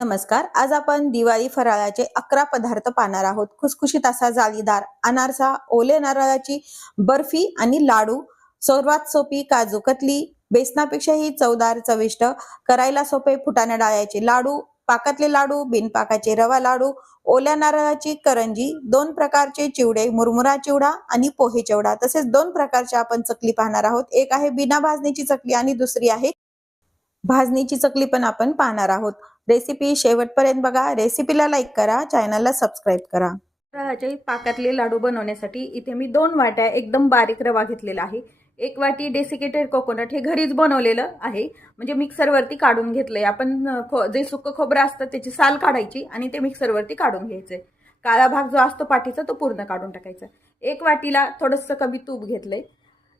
नमस्कार. आज आपण दिवाळी फराळाचे 11 पदार्थ पाहणार आहोत. खुसखुशीत असा जाळीदार अनारसा, ओले नारळाची बर्फी आणि लाडू, सर्वात सोपी काजू कतली, बेसनापेक्षाही चवदार चविष्ट, करायला सोपे फुटाणा डाळ्याचे लाडू, पाकातले लाडू, बिनपाकाचे रवा लाडू, ओल्या नारळाची करंजी, 2 प्रकारचे चिवडे, मुरमुरा चिवडा आणि पोहे चिवडा, तसेच 2 प्रकारच्या आपण चकली पाहणार आहोत. एक आहे बिना भाजणीची चकली आणि दुसरी आहे भाजणीची चकली पण आपण पाहणार आहोत. रेसिपी शेवटपर्यंत बघा. रेसिपीला लाईक करा, चॅनलला सबस्क्राईब करा. रव्याचे पाकातले लाडू बनवण्यासाठी इथे मी 2 वाट्या एकदम बारीक रवा घेतलेला आहे. 1 वाटी डेसिकेटेड कोकोनट, हे घरीच बनवलेलं आहे, म्हणजे मिक्सरवरती काढून घेतलंय. आपण जे सुकं खोबरं असतं त्याची साल काढायची आणि ते मिक्सरवरती काढून घ्यायचंय. काळा भाग जो असतो पाठीचा तो पूर्ण काढून टाकायचा. 1 वाटीला थोडंसं कमी तूप घेतलंय.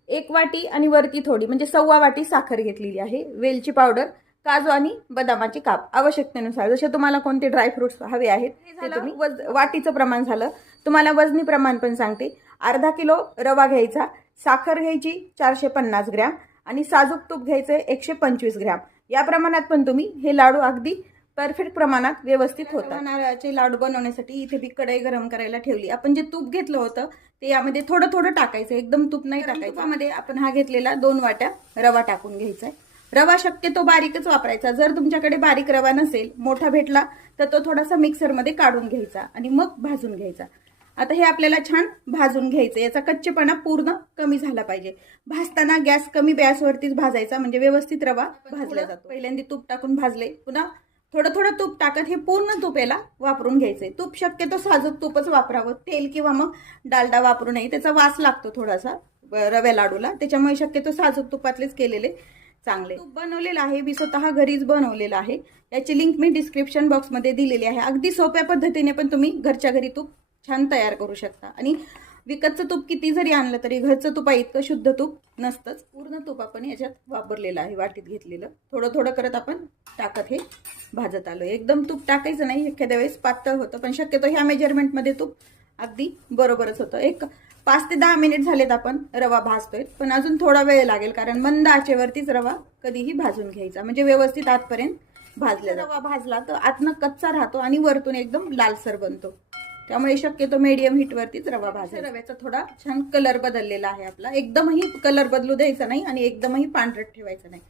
1 वाटी आणि वरती थोडी म्हणजे 1.25 वाटी साखर घेतलेली आहे. वेलची पावडर, काजू आणि बदामाचे काप आवश्यकतेनुसार, जसे तुम्हाला कोणते ड्रायफ्रुट्स हवे आहेत ते तुम्ही. वाटीचं प्रमाण झालं. तुम्हाला वजनी प्रमाण पण सांगते. अर्धा किलो रवा घ्यायचा, साखर घ्यायची 450 ग्रॅम आणि साजूक तूप घ्यायचं 125 ग्रॅम. या प्रमाणात पण तुम्ही हे लाडू अगदी परफेक्ट प्रमाणात व्यवस्थित होतात. नारळाचे लाडू बनवण्यासाठी इथे मी कढई गरम करायला ठेवली. आपण जे तूप घेतलं होतं ते यामध्ये थोडं थोडं टाकायचं, एकदम तूप नाही टाकायचं. त्यामध्ये आपण हा घेतलेला 2 वाट्या रवा टाकून घ्यायचा आहे. रवा शक्यतो बारीकच वापरायचा. जर तुमच्याकडे बारीक रवा नसेल, मोठा भेटला तर तो थोडासा मिक्सरमध्ये काढून घ्यायचा आणि मग भाजून घ्यायचा. आता हे आपल्याला छान भाजून घ्यायचं. याचा कच्चेपणा पूर्ण कमी झाला पाहिजे. भाजताना गॅस कमी गॅसवरतीच भाजायचा, म्हणजे व्यवस्थित रवा भाजला जातो. पहिल्यांदा तूप टाकून भाजले, पुन्हा थोडं थोडं तूप टाकत हे पूर्ण तूप याला वापरून घ्यायचंय. तूप शक्यतो साजूक तूपच वापरावं, तेल किंवा मग डालडा वापरू नये. त्याचा वास लागतो थोडासा रव्या लाडूला, त्याच्यामुळे शक्यतो साजूक तुपातलेच केलेले चांगले. तूप बनवलेलं आहे, मी स्वतः घरीच बनवलेलं आहे. याची लिंक मी डिस्क्रिप्शन बॉक्समध्ये दिलेली आहे. अगदी सोप्या पद्धतीने पण तुम्ही घरच्या घरी तूप छान तयार करू शकता. आणि विकतचं तूप किती जरी आणलं तरी घरचं तुपा इतकं शुद्ध तूप नसतंच. पूर्ण तूप आपण याच्यात वापरलेलं आहे, वाटीत घेतलेलं. थोडं थोडं करत आपण टाकत हे भाजत आलो. एकदम तूप टाकायचं नाही, एखाद्या वेळेस पातळ होतं, पण शक्यतो ह्या मेजरमेंटमध्ये तूप अगदी बरोबरच होतं. एक 5 ते 10 मिनिट झालेत आपण रवा भाजतोय, पण अजून थोडा वेळ लागेल, कारण मंद आचेवरतीच रवा कधीही भाजून घ्यायचा, म्हणजे व्यवस्थित आतपर्यंत भाजला. रवा भाजला तर आतनं कच्चा राहतो आणि वरतून एकदम लालसर बनतो. त्यामुळे शक्यतो मीडियम हीटवरतीच रवा भाजायचा. रव्याचा थोडा छान कलर बदललेला आहे आपला. एकदमही कलर बदलू द्यायचा नाही आणि एकदमही पांढरट ठेवायचं नाही.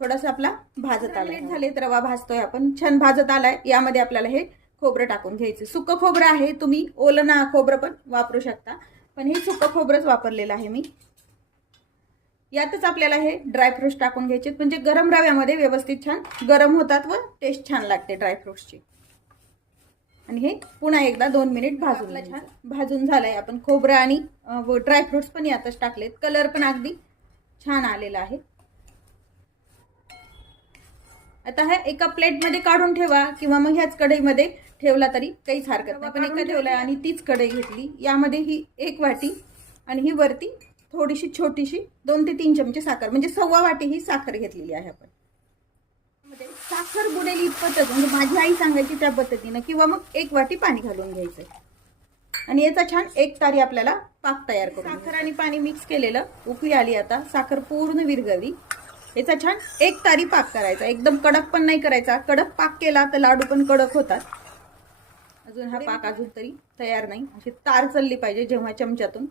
थोडासा आपला भाजत आलाय. झालेत रवा भाजतोय आपण, छान भाजत आलाय. यामध्ये आपल्याला हे खोबरं टाकून घ्यायचं. सुकं खोबरं आहे, तुम्ही ओलं ना खोबरं पण वापरू शकता, पण हे सुकं खोबरंच वापरलेलं आहे मी. यातच आपल्याला हे ड्रायफ्रुट्स टाकून घ्यायचे, म्हणजे गरम रव्यामध्ये व्यवस्थित छान गरम होतात व टेस्ट छान लागते ड्रायफ्रुट्सची. आणि हे पुन्हा एकदा 2 मिनिट भाजून छान भाजून झालंय. आपण खोबरं आणि ड्रायफ्रुट्स पण यातच टाकलेत. कलर पण अगदी छान आलेला आहे. आता हे एका प्लेटमध्ये काढून ठेवा किंवा मग ह्याच कढईमध्ये ठेवला तरी काहीच हरकत नाही. पण एका ठेवलाय आणि तीच कढई घेतली. यामध्ये ही 1 वाटी आणि ही वरती थोडीशी छोटीशी 2 ते 3 चमचे साखर, म्हणजे 1.25 वाटी ही साखर घेतलेली आहे आपण. साखर बुडेल इतपतच, म्हणजे माझी आई सांगायची त्या पद्धतीनं, किंवा मग 1 वाटी पाणी घालून घ्यायचंय आणि याचा छान 1 तारी आपल्याला पाक तयार करून. साखर आणि पाणी मिक्स केलेलं, उकळी आली, आता साखर पूर्ण विरघळली. याचा छान 1 तारी पाक करायचा. एकदम कडक पण नाही करायचा. कडक पाक केला तर लाडू पण कडक होतात. अजून हा पाक अजून तरी तयार नाही. अशी तार चालली पाहिजे जेव्हा चमच्यातून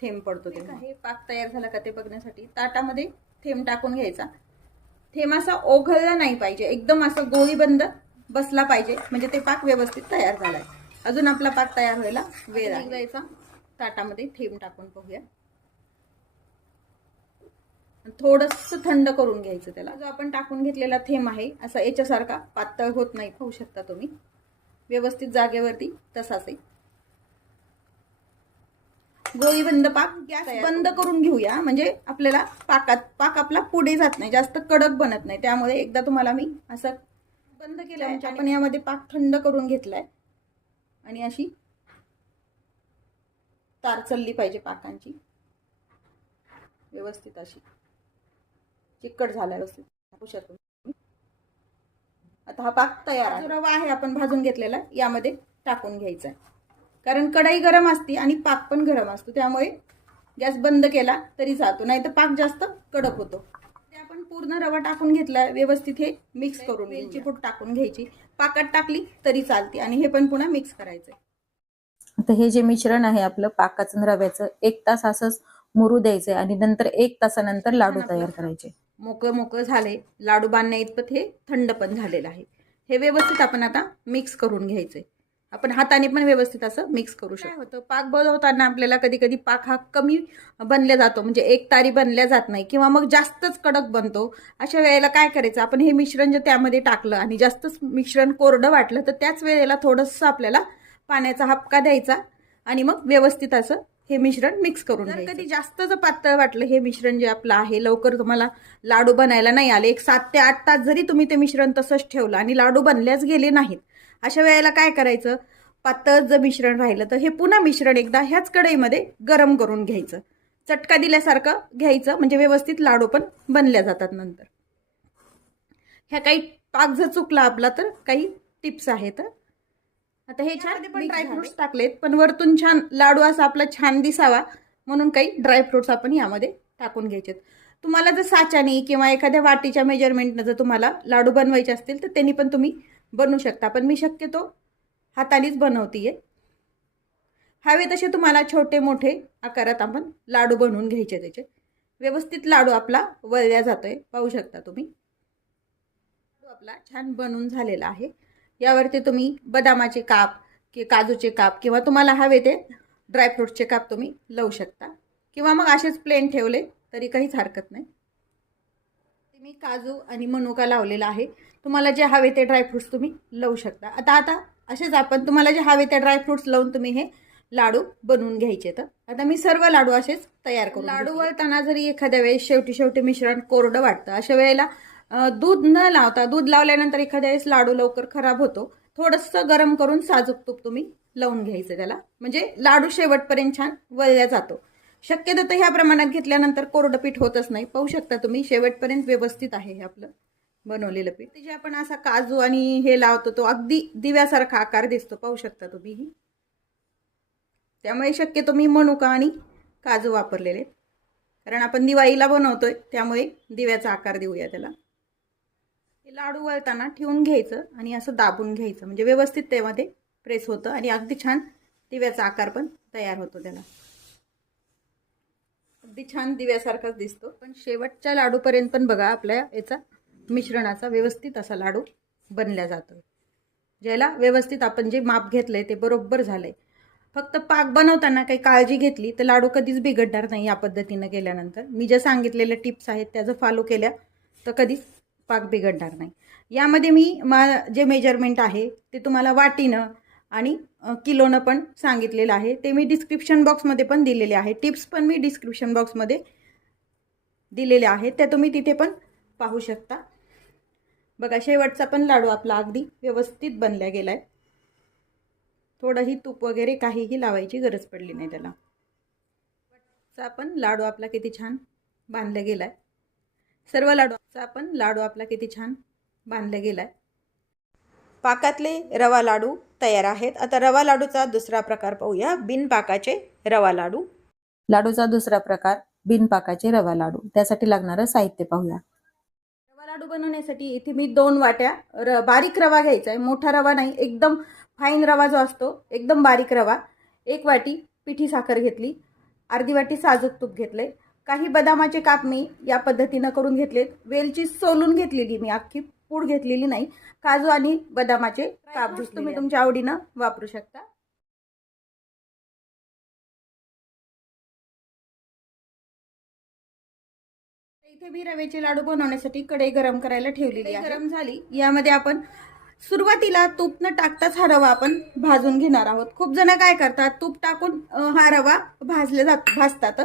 थेंब पडतो तेव्हा. हे पाक तयार झाला का ते बघण्यासाठी ताटामध्ये थेंब टाकून घ्यायचा. थेंब असा ओघळला नाही पाहिजे, एकदम असं गोळीबंद बसला पाहिजे, म्हणजे ते पाक व्यवस्थित तयार झालाय. अजून आपला पाक तयार व्हायला वेळ आहे. ताटामध्ये थेंब टाकून पाहूया. थोडंसं थंड करून घ्यायचं त्याला. जो आपण टाकून घेतलेला थेंब आहे असा याच्यासारखा पातळ होत नाही, पाहू शकता तुम्ही. व्यवस्थित जागेवरती तसाच आहे. गोळी बंद पाक. गॅस बंद करून घेऊया, म्हणजे आपल्याला पाक आपला पुढे जात नाही, जास्त कडक बनत नाही. त्यामुळे एकदा तुम्हाला मी असं बंद केलं. आपण यामध्ये पाक थंड करून घेतलाय आणि अशी तार चालली पाहिजे पाकांची, व्यवस्थित अशी चिकट झाला व्यवस्थित, टाकू शकतो. आता हा पाक तयार आहे. रवा आहे आपण भाजून घेतलेला, यामध्ये टाकून घ्यायचा आहे. कारण कढई गरम असते आणि पाक पण गरम असतो, त्यामुळे गॅस बंद केला तरी चालतो, नाही तर पाक जास्त कडक होतो. ते आपण पूर्ण रवा टाकून घेतला, व्यवस्थित हे मिक्स करून वेलची पूड टाकून घ्यायची, पाकात टाकली तरी चालते आणि हे पण पुन्हा मिक्स करायचंय. आता हे जे मिश्रण आहे आपलं पाकाचं रव्याचं 1 तास असंच मुरू द्यायचंय आणि नंतर 1 तासानंतर लाडू तयार करायचे. मोकळं झाले, लाडू बांधण्या इतपत हे थंड पण झालेलं आहे. हे व्यवस्थित आपण आता मिक्स करून घ्यायचंय. आपण हाताने पण व्यवस्थित असं मिक्स करू शकतो. काय होतं, पाक बनवताना आपल्याला कधी कधी पाक हा कमी बनल्या जातो, म्हणजे एक तारी बनल्या जात नाही किंवा मग जास्तच कडक बनतो. अशा वेळेला काय करायचं, आपण हे मिश्रण जे त्यामध्ये टाकलं आणि जास्तच मिश्रण कोरडं वाटलं तर त्याच वेळेला थोडंसं आपल्याला पाण्याचा हापका द्यायचा आणि मग व्यवस्थित असं हे मिश्रण मिक्स करून घ्यायचं. कधी जास्त जर पातळ वाटलं हे मिश्रण जे आपलं आहे, लवकर तुम्हाला लाडू बनायला नाही आले, एक 7 ते 8 तास जरी तुम्ही ते मिश्रण तसंच ठेवलं आणि लाडू बनल्याच गेले नाहीत, अशा वेळेला काय करायचं, पातळ जर मिश्रण राहिलं तर हे पुन्हा मिश्रण एकदा ह्याच कढईमध्ये गरम करून घ्यायचं. चटका दिल्यासारखं घ्यायचं, म्हणजे व्यवस्थित लाडू पण बनल्या जातात नंतर. ह्या काही पाक जर चुकला आपला तर काही टिप्स आहेत. आता हे छान पण ड्रायफ्रुट्स टाकलेत, पण वरतून छान लाडू असा आपला छान दिसावा म्हणून काही ड्रायफ्रुट्स आपण यामध्ये टाकून घ्यायचे. तुम्हाला जर साच्याने किंवा एखाद्या वाटीच्या मेजरमेंटनं जर तुम्हाला लाडू बनवायचे असतील तर त्यांनी पण तुम्ही बनवू शकता, पण मी शक्यतो हातानेच बनवतीये. हवे तसे तुम्हाला छोटे मोठे आकारात आपण लाडू बनवून घ्यायचे. त्याचे व्यवस्थित लाडू आपला वळल्या जातोय, पाहू शकता तुम्ही. लाडू आपला छान बनवून झालेला आहे. यावरती तुम्ही बदामाचे काप की काजूचे काप किंवा तुम्हाला हवे ते ड्रायफ्रुट्सचे काप तुम्ही लावू शकता, किंवा मग असेच प्लेन ठेवले तरी काहीच हरकत नाही. मी काजू आणि मनुका लावलेला आहे, तुम्हाला जे हवे ते ड्रायफ्रुट्स तुम्ही लावू शकता. आता असेच आपण तुम्हाला जे हवे ते ड्रायफ्रुट्स लावून तुम्ही हे लाडू बनवून घ्यायचे. तर आता मी सर्व लाडू असेच तयार करून लाडू वळताना जरी एखाद्या वेळेस शेवटी मिश्रण कोरडं वाटतं, अशा वेळेला दूध न लावता, दूध लावल्यानंतर एखाद्या वेळेस लाडू लवकर खराब होतो, थोडंसं गरम करून साजूक तूप तुम्ही लावून घ्यायचं त्याला, म्हणजे लाडू शेवटपर्यंत छान वळल्या जातो. शक्यतो तर ह्या प्रमाणात घेतल्यानंतर कोरडं पीठ होतच नाही. पाहू शकता तुम्ही शेवटपर्यंत व्यवस्थित आहे हे आपलं बनवलेलं पीठ. जे आपण असा काजू आणि हे लावतो तो अगदी दिव्यासारखा आकार दिसतो, पाहू शकता तुम्ही. त्यामुळे शक्यतो मी मनुका आणि काजू वापरलेले, कारण आपण दिवाळीला बनवतोय त्यामुळे दिव्याचा आकार देऊया त्याला. हे लाडू वळताना ठेवून घ्यायचं आणि असं दाबून घ्यायचं, म्हणजे व्यवस्थित त्यामध्ये प्रेस होतं आणि अगदी छान दिव्याचा आकार पण तयार होतो त्याला. अगदी छान दिव्यासारखाच दिसतो. पण शेवटच्या लाडूपर्यंत पण बघा आपल्या याचा मिश्रणाचा व्यवस्थित असा लाडू बनल्या जातो. ज्याला व्यवस्थित आपण जे माप घेतलंय ते बरोबर झालंय. फक्त पाक बनवताना काही काळजी घेतली तर लाडू कधीच बिघडणार नाही. या पद्धतीनं केल्यानंतर मी जे सांगितलेले टिप्स आहेत त्याचं फॉलो केल्या तर कधीच पाक बिघडणार नाही. यामध्ये मी जे मेजरमेंट आहे ते तुम्हाला वाटीनं आणि किलोनं पण सांगितलेलं आहे, ते मी डिस्क्रिप्शन बॉक्समध्ये पण दिलेले आहे. टिप्स पण मी डिस्क्रिप्शन बॉक्समध्ये दिलेले आहेत, त्या तुम्ही तिथे पण पाहू शकता. बघा शेवटचा पण लाडू आपला अगदी व्यवस्थित बनल्या गेलाय. थोडंही तूप वगैरे काहीही लावायची गरज पडली नाही त्याला. आपण लाडू आपला किती छान बांधला गेलाय. सर्व लाडूचा आपण लाडू आपला किती छान बांधला गेलाय. पाकातले रवा लाडू तयार आहेत. आता रवा लाडूचा दुसरा प्रकार पाहूया, बिनपाकाचे रवा लाडू. लाडूचा दुसरा प्रकार बिनपाकाचे रवा लाडू. त्यासाठी लागणारं साहित्य पाहूया. रवा लाडू बनवण्यासाठी इथे मी 2 वाट्या बारीक रवा घ्यायचा आहे. मोठा रवा नाही, एकदम फाईन रवा जो असतो एकदम बारीक रवा. 1 वाटी पिठी साखर घेतली, अर्धी वाटी साजूक तूप घेतले, काही बदामाचे काप मी या पद्धतीनं करून घेतलेत. वेलची सोलून घेतलेली मी, अख्खी पूड घेतलेली नाही. काजू आणि बदामाचे काप तुम्ही तुमच्या आवडीनं वापरू शकता. इथे मी रव्याचे लाडू बनवण्यासाठी कढई गरम करायला ठेवलेली आहे. गरम झाली, यामध्ये आपण सुरुवातीला तूप न टाकताच हा रवा आपण भाजून घेणार आहोत. खूप जण काय करतात, तूप टाकून हा रवा भाजतात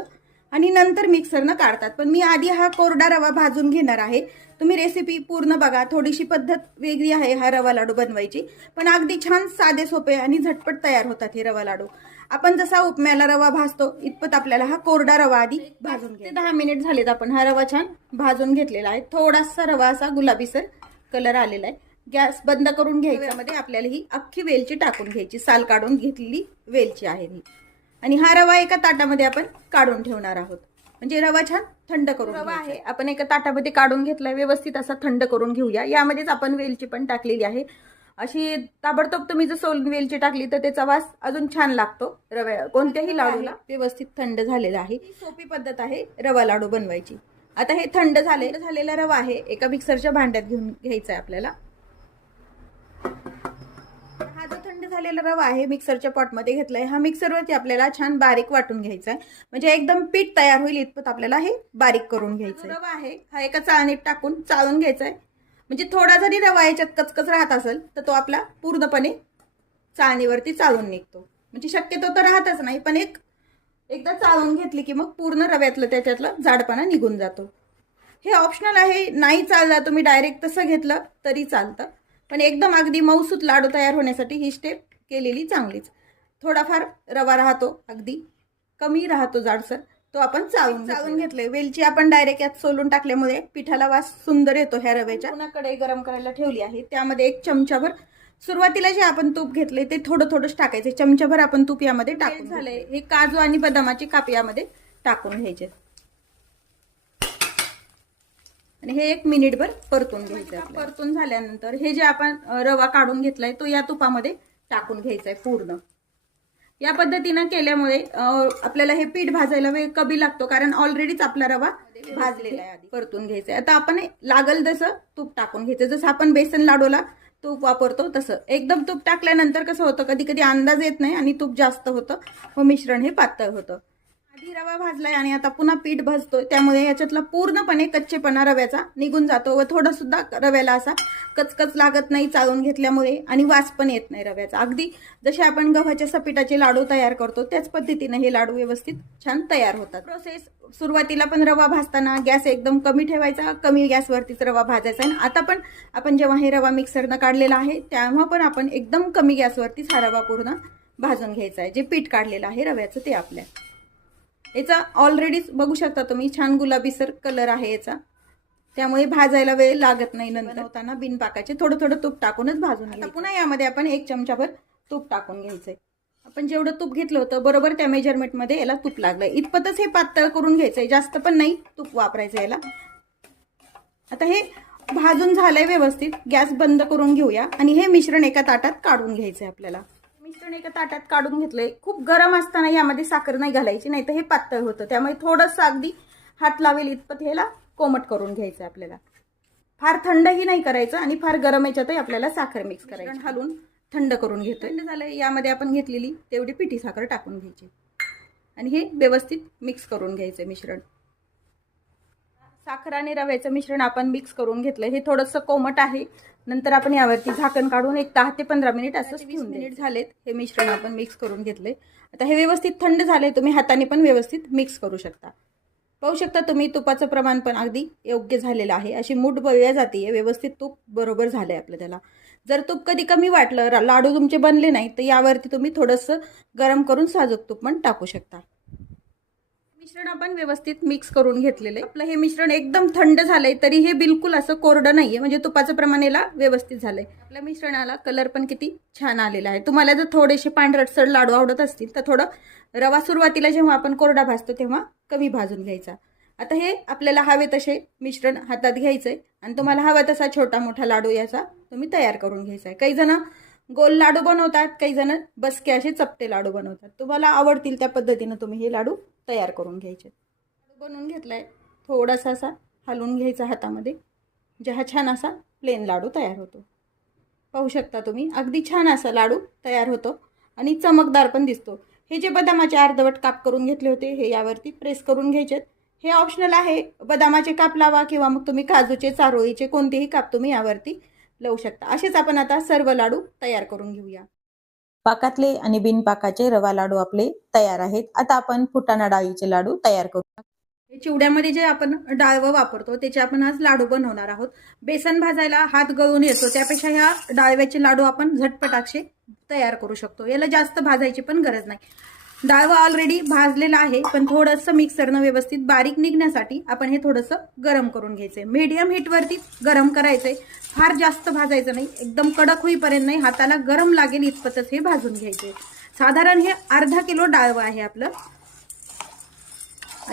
आणि नंतर मिक्सरनं काढतात, पण मी आधी हा कोरडा रवा भाजून घेणार आहे. तुम्ही रेसिपी पूर्ण बघा, थोडीशी पद्धत वेगळी आहे हा रवा लाडू बनवायची, पण अगदी छान साधे सोपे आणि झटपट तयार होतात हे रवा लाडू. आपण जसा उपम्याला रवा भाजतो इतपत आपल्याला हा कोरडा रवा आधी भाजून घ्यायचा. 10 मिनिट झालेत, आपण हा रवा छान भाजून घेतलेला आहे. थोडासा रवा असा गुलाबीसर कलर आलेला आहे. गॅस बंद करून घ्यायचा. मध्ये आपल्याला ही अख्खी वेलची टाकून घ्यायची, साल काढून घेतलेली वेलची आहे ही. आणि हा रवा एका ताटामध्ये आपण काढून ठेवणार आहोत. म्हणजे रवा छान थंड करून रवा आहे आपण एका ताटामध्ये काढून घेतलाय, व्यवस्थित असा थंड करून घेऊया। यामध्येच आपण वेलची पण टाकलेली आहे। अशी ताबडतोब तुम्ही जर सोलून वेलची टाकली तर त्याचा वास अजून छान लागतो रव्या कोणत्याही लाडूला। व्यवस्थित थंड झालेला आहे। ही सोपी पद्धत आहे रवा लाडू बनवायची। आता हे थंड झालेला रवा आहे एका मिक्सरच्या भांड्यात घेऊन घ्यायचा आहे आपल्याला। हा जो थंड झालेला रवा आहे मिक्सरच्या पॉटमध्ये घेतलाय। हा मिक्सरवरती आपल्याला छान बारीक वाटून घ्यायचा आहे, म्हणजे एकदम पीठ तयार होईल इतपत आपल्याला हे बारीक करून घ्यायचं आहे। रवा आहे हा एका चाळणीत टाकून चाळून घ्यायचा आहे, म्हणजे थोडा जरी रवा याच्यात कचकच राहत असेल तर तो आपला पूर्णपणे चाळणीवरती चाळून निघतो। म्हणजे शक्यतो तर राहतच नाही, पण एकदा चाळून घेतली की मग पूर्ण रव्यातलं त्याच्यातलं जाडपणा निघून जातो। हे ऑप्शनल आहे, नाही चाललं तुम्ही डायरेक्ट तसं घेतलं तरी चालतं, पण एकदम अगदी मऊसूत लाडू तयार होण्यासाठी ही स्टेप केलेली चांगलीच। थोडाफार रवा राहतो, अगदी कमी राहतो जाडसर, तो आपण चाळून घेतले। वेलची आपण डायरेक्ट यात सोलून टाकल्यामुळे पिठाला वास सुंदर येतो ह्या रव्याच्या। पुन्हा कढई गरम करायला ठेवली आहे, त्यामध्ये एक चमचाभर सुरुवातीला जे आपण तूप घेतले ते थोडंच टाकायचे। चमचाभर आपण तूप यामध्ये टाकून झालंय। हे काजू आणि बदामाचे काप यामध्ये टाकून घ्यायचे आणि हे 1 मिनिटभर परतून घ्यायचं। परतून झाल्यानंतर हे जे आपण रवा काढून घेतलाय तो या तुपामध्ये टाकून घ्यायचा आहे पूर्ण। या पद्धतीने केल्यामुळे आपल्याला हे पीठ भाजायला वेळ कमी लागतो, कारण ऑलरेडीच आपला रवा भाजलेला आहे। आधी परतून घ्यायचा। आता आपण लागल तसं तूप टाकून घ्यायचं, जसं आपण बेसन लाडूला तूप वापरतो तसं। एकदम तूप टाकल्यानंतर कसं होतं कधी कधी अंदाज येत नाही आणि तूप जास्त होतं व मिश्रण हे पातळ होतं। आधी रवा भाजलाय आणि आता पुन्हा पीठ भाजतोय, त्यामुळे याच्यातला पूर्णपणे कच्चेपणा रव्याचा निघून जातो व थोडं सुद्धा रव्याला असा कचकच लागत नाही चाळून घेतल्यामुळे, आणि वास पण येत नाही रव्याचा। अगदी जसे आपण गव्हाच्या सपीठाचे लाडू तयार करतो त्याच पद्धतीने हे लाडू व्यवस्थित छान तयार होतात। प्रोसेस सुरुवातीला पण रवा भाजताना गॅस एकदम कमी ठेवायचा, कमी गॅसवरतीच रवा भाजायचा। आणि आता पण आपण जेव्हा हे रवा मिक्सरनं काढलेला आहे तेव्हा पण आपण एकदम कमी गॅसवरतीच हा रवा पूर्ण भाजून घ्यायचा आहे। जे पीठ काढलेलं आहे रव्याचं ते आपल्या याचा ऑलरेडीच बघू शकता तुम्ही छान गुलाबीसर कलर आहे याचा, त्यामुळे भाजायला वेळ लागत नाही। नंतर बनवताना बिनपाकाचे थोडं तूप टाकूनच भाजून घ्यायचं। पुन्हा यामध्ये आपण 1 चमचाभर तूप टाकून घ्यायचंय। आपण जेवढं तूप घेतलं होतं बरोबर त्या मेजरमेंटमध्ये याला तूप लागलंय। इतपतच हे पातळ करून घ्यायचंय, जास्त पण नाही तूप वापरायचं याला। आता हे भाजून झालंय व्यवस्थित, गॅस बंद करून घेऊया आणि हे मिश्रण एका ताटात काढून घ्यायचंय आपल्याला। मिश्रण एका ताटात काढून घेतलंय। खूप गरम असताना यामध्ये साखर नाही घालायची, नाही तर हे पातळ होतं, त्यामुळे थोडंसं अगदी हात लावेल इतपत ह्याला कोमट करून घ्यायचं आपल्याला। फार थंडही नाही करायचं आणि फार गरम याच्यातही आपल्याला साखर मिक्स करायची। हलवून थंड करून घेतोय। थंड झालंय, यामध्ये आपण घेतलेली तेवढी पिठी साखर टाकून घ्यायची आणि हे व्यवस्थित मिक्स करून घ्यायचं मिश्रण। साखर आणि रव्याचं मिश्रण आपण मिक्स करून घेतलंय। हे थोडंसं कोमट आहे, नंतर आपण यावरती झाकण काढून एक 10 ते 15 मिनिट असं 20 मिनिट झालेत हे मिश्रण आपण मिक्स करून घेतलंय। आता हे व्यवस्थित थंड झालंय, तुम्ही हाताने पण व्यवस्थित मिक्स करू शकता। पाहू शकता तुम्ही तुपाचं प्रमाण पण अगदी योग्य झालेलं आहे। अशी मूठ बळल्या जाते, व्यवस्थित तूप बरोबर झालंय आपलं त्याला। जर तूप कधी कमी वाटलं, लाडू तुमचे बनले नाही, तर यावरती तुम्ही थोडंसं गरम करून साजूक तूप पण टाकू शकता। मिश्रण आपण व्यवस्थित मिक्स करून घेतलेलं आहे। आपलं हे मिश्रण एकदम थंड झालंय, तरी हे बिलकुल असं कोरडं नाहीये, म्हणजे तुपाचं प्रमाण याला व्यवस्थित झालंय। आपल्या मिश्रणाला कलर पण किती छान आलेला आहे। तुम्हाला जर थोडेसे पांढरटसर लाडू आवडत असतील तर थोडं रवा सुरुवातीला जेव्हा आपण कोरडा भाजतो तेव्हा कमी भाजून घ्यायचा। आता हे आपल्याला हवे तसे मिश्रण हातात घ्यायचंय आणि तुम्हाला हवा तसा छोटा मोठा लाडू याचा तुम्ही तयार करून घ्यायचा आहे। काही जण गोल लाडू बनवतात, काही जण बसके असे चपटे लाडू बनवतात। तुम्हाला आवडतील त्या पद्धतीने तुम्ही हे लाडू तयार करून घ्यायचे। बनवून घेतलाय, थोडासा असा हलवून घ्यायचा हातामध्ये, म्हणजे हा छान असा प्लेन लाडू तयार होतो। पाहू शकता तुम्ही अगदी छान असा लाडू तयार होतो आणि चमकदार पण दिसतो। हे जे बदामाचे अर्धवट काप करून घेतले होते हे यावरती प्रेस करून घ्यायचे। हे ऑप्शनल आहे, बदामाचे काप लावा किंवा मग तुम्ही काजूचे, चारोळीचे कोणतेही काप तुम्ही यावरती लावू शकता। असेच आपण आता सर्व लाडू तयार करून घेऊया। पाकातले आणि बिनपाकाचे रवा लाडू आपले तयार आहेत। आता आपण फुटाणा डाळीचे लाडू तयार करू। चिवड्यामध्ये जे आपण डाळवं वापरतो त्याचे आपण आज लाडू बनवणार आहोत। बेसन भाजायला हात गळून येतो, त्यापेक्षा ह्या डाळव्याचे लाडू आपण झटपट तयार करू शकतो। याला जास्त भाजायची पण गरज नाही। डाळवं ऑलरेडी भाजलेलं आहे, पण थोडंसं मिक्सरनं व्यवस्थित बारीक निघण्यासाठी आपण हे थोडंसं गरम करून घ्यायचंय। मीडियम हीटवरती गरम करायचंय, फार जास्त भाजायचं नाही, एकदम कडक होईपर्यंत नाही, हाताला गरम लागेल इतपतच हे भाजून घ्यायचंय। साधारण हे अर्धा किलो डाळवं आहे आपलं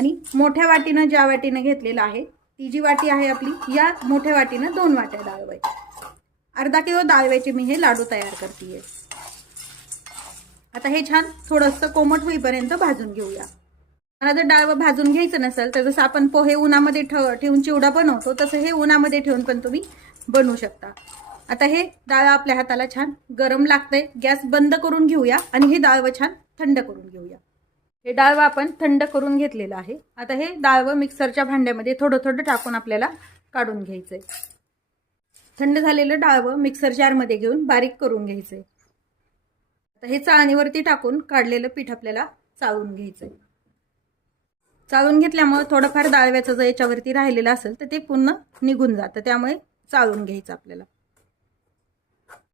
आणि मोठ्या वाटीनं ज्या वाटीनं घेतलेलं आहे ती जी वाटी आहे आपली, या मोठ्या वाटीनं 2 वाट्या डाळ व्हायची. अर्धा किलो डाळव्याचे मी हे लाडू तयार करते. आता हे छान थोडंसं कोमट होईपर्यंत भाजून घेऊया. मला जर डाळ भाजून घ्यायचं नसेल तर जसं आपण पोहे उन्हामध्ये ठेवून चिवडा बनवतो तसं हे उन्हामध्ये ठेवून पण तुम्ही बनवू शकता. आता हे डाळ आपल्या हाताला छान गरम लागतंय. गॅस बंद करून घेऊया आणि हे डाळ छान थंड करून घेऊया. हे डाळ आपण थंड करून घेतलेलं आहे. आता हे डाळ मिक्सरच्या भांड्यामध्ये थोडं थोडं टाकून आपल्याला काढून घ्यायचंय. थंड झालेलं डाळ मिक्सर जारमध्ये घेऊन बारीक करून घ्यायचंय. आता हे चाळणीवरती टाकून काढलेलं पीठ आपल्याला चाळून घ्यायचंय. चाळून घेतल्यामुळे थोडंफार डाळव्याचं जर याच्यावरती राहिलेलं असेल तर ते पूर्ण निघून जातं, त्यामुळे चाळून घ्यायचं आपल्याला.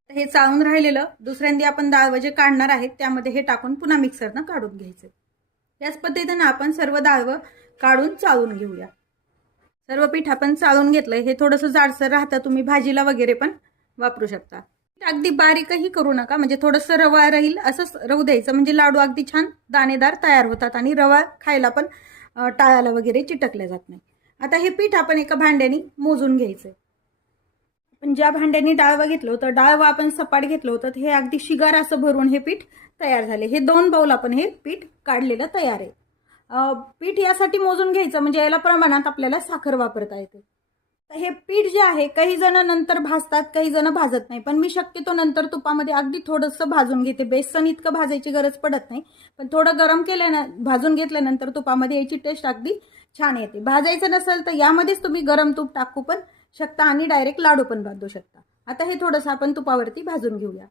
हे चाळून राहिलेलं दुसऱ्यांदा आपण डाळ जे काढणार आहेत त्यामध्ये हे टाकून पुन्हा मिक्सरनं काढून घ्यायचं. याच पद्धतीनं आपण सर्व डाळ काढून चाळून घेऊया. सर्व पीठ आपण चाळून घेतलंय. हे थोडंसं जाडसर राहतं, तुम्ही भाजीला वगैरे पण वापरू शकता. अगदी बारीकही करू नका, म्हणजे थोडंसं रवा राहील असंच राहू द्यायचं, म्हणजे लाडू अगदी छान दाणेदार तयार होतात आणि रवा खायला पण टाळाला वगैरे चिटकल्या जात नाही. आता हे पीठ आपण एका भांड्याने मोजून घ्यायचंय. पण ज्या भांड्याने डाळ घेतलं होतं, डाळ आपण सपाट घेतलं होतं, हे अगदी शिगार असं भरून हे पीठ तयार झाले. हे 2 बाउल आपण हे पीठ काढलेलं तयार आहे. पीठ यासाठी मोजून घ्यायचं म्हणजे याला प्रमाणात आपल्याला साखर वापरता येते. तर हे पीठ जे आहे काही जण नंतर भाजतात, काही जण भाजत नाही, पण मी शक्यतो नंतर तुपामध्ये अगदी थोडंसं भाजून घेते. बेसन इतकं भाजायची गरज पडत नाही, पण थोडं गरम भाजून घेतल्यानंतर तुपामध्ये याची टेस्ट अगदी छान येते. भाजायचं नसेल तर यामध्येच तुम्ही गरम तूप टाकू पण शकता आणि डायरेक्ट लाडू पण बांधू शकता. आता हे थोडंसं आपण तुपावरती भाजून घेऊया.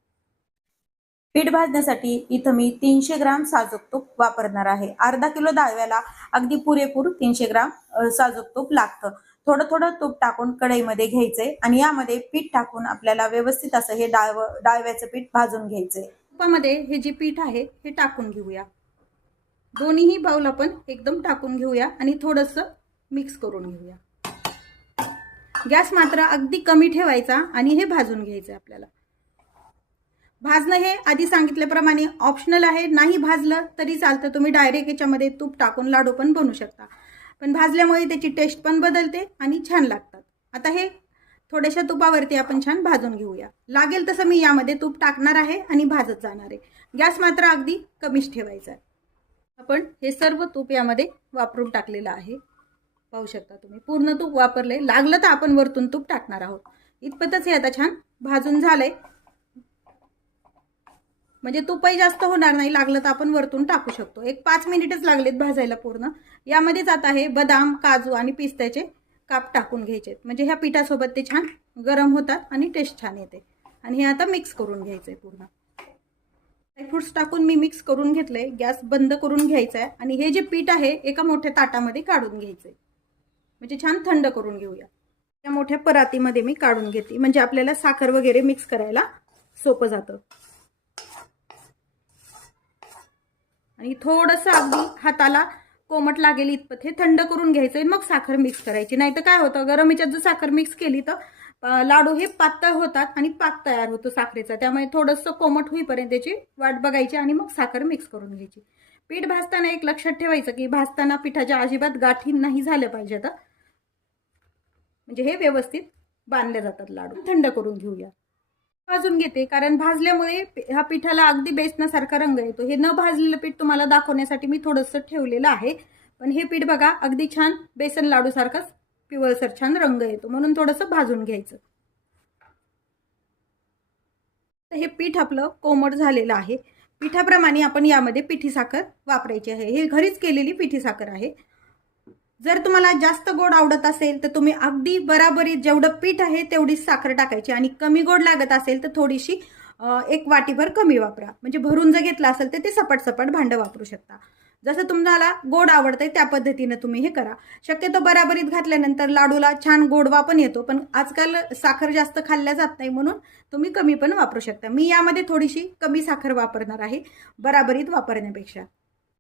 पीठ भाजण्यासाठी इथं मी 300 ग्राम साजूक तूप वापरणार आहे. अर्धा किलो डाळव्याला अगदी पुरेपूर 300 ग्राम साजूक तूप लागतं. थोडं थोडं तूप टाकून कढईमध्ये घ्यायचंय आणि यामध्ये पीठ टाकून आपल्याला व्यवस्थित असं हे डाळव्याचं पीठ भाजून घ्यायचंय. तुपामध्ये हे जे पीठ आहे हे टाकून घेऊया. दोन्हीही बाउल आपण एकदम टाकून घेऊया आणि थोडंसं मिक्स करून घेऊया. गॅस मात्र अगदी कमी ठेवायचा आणि हे भाजून घ्यायचं आपल्याला. भाजणं हे आधी सांगितल्याप्रमाणे ऑप्शनल आहे, नाही भाजलं तरी चालतं. तुम्ही डायरेक्ट याच्यामध्ये तूप टाकून लाडू पण बनवू शकता, पण भाजल्यामुळे त्याची टेस्ट पण बदलते आणि छान लागतात. आता हे थोड्याशा तुपावरती आपण छान भाजून घेऊया. लागेल तसं मी यामध्ये तूप टाकणार आहे आणि भाजत जाणार आहे. गॅस मात्र अगदी कमीच ठेवायचा आहे. आपण हे सर्व तूप यामध्ये वापरून टाकलेलं आहे. पाहू शकता तुम्ही पूर्ण तूप वापरले. लागलं तर आपण वरतून तूप टाकणार आहोत. इतपतच हे आता छान भाजून झालंय, म्हणजे तूपही जास्त होणार नाही. लागलं तर आपण वरतून टाकू शकतो. एक 5 मिनिटच लागलेत भाजायला पूर्ण. यामध्येच आता हे बदाम, काजू आणि पिस्त्याचे काप टाकून घ्यायचे, म्हणजे ह्या पिठासोबत ते छान गरम होतात आणि टेस्ट छान येते. आणि हे आता मिक्स करून घ्यायचंय. पूर्ण ड्रायफ्रुट्स टाकून मी मिक्स करून घेतलंय. गॅस बंद करून घ्यायचा आहे आणि हे जे पीठ आहे एका मोठ्या ताटामध्ये काढून घ्यायचंय, म्हणजे छान थंड करून घेऊया. त्या मोठ्या परातीमध्ये मी काढून घेते, म्हणजे आपल्याला साखर वगैरे मिक्स करायला सोपं जातं. आणि थोडंसं अगदी हाताला कोमट लागेल इतपत हे थंड करून घ्यायचंय, मग साखर मिक्स करायची. नाही तर काय होतं, गरम याच्यात जर साखर मिक्स केली तर लाडू हे पातळ होतात आणि पाक तयार होतो साखरेचा. त्यामुळे थोडंसं कोमट होईपर्यंत त्याची वाट बघायची आणि मग साखर मिक्स करून घ्यायची. पीठ भाजताना एक लक्षात ठेवायचं की भाजताना पिठाच्या अजिबात गाठी नाही झाल्या पाहिजेत, म्हणजे हे व्यवस्थित बांधले जातात लाडू. थंड करून घेऊया. भाजून घेते, कारण भाजल्यामुळे ह्या पिठाला अगदी बेसनासारखा रंग येतो. हे न भाजलेलं पीठ तुम्हाला दाखवण्यासाठी मी थोडंसं ठेवलेलं आहे, पण हे पीठ बघा अगदी छान बेसन लाडू सारखाच पिवळसर छान रंग येतो, म्हणून थोडंसं भाजून घ्यायचं. हे पीठ आपलं कोमट झालेलं आहे. पिठाप्रमाणे आपण यामध्ये पिठी साखर वापरायची आहे. हे घरीच केलेली पिठी साखर आहे. जर तुम्हाला जास्त गोड आवडत असेल तर तुम्ही अगदी बराबरीत जेवढं पीठ आहे तेवढीच साखर टाकायची, आणि कमी गोड लागत असेल तर थोडीशी 1 वाटीभर कमी वापरा. म्हणजे भरून जर घेतलं असेल तर ते सपाट सपाट भांडं वापरू शकता. जसं तुम्हाला गोड आवडतंय त्या पद्धतीने तुम्ही हे करा. शक्यतो बराबरीत घातल्यानंतर लाडूला छान गोडवा पण येतो, पण आजकाल साखर जास्त खाल्ल्या जात नाही, म्हणून तुम्ही कमी पण वापरू शकता. मी यामध्ये थोडीशी कमी साखर वापरणार आहे बराबरीत वापरण्यापेक्षा.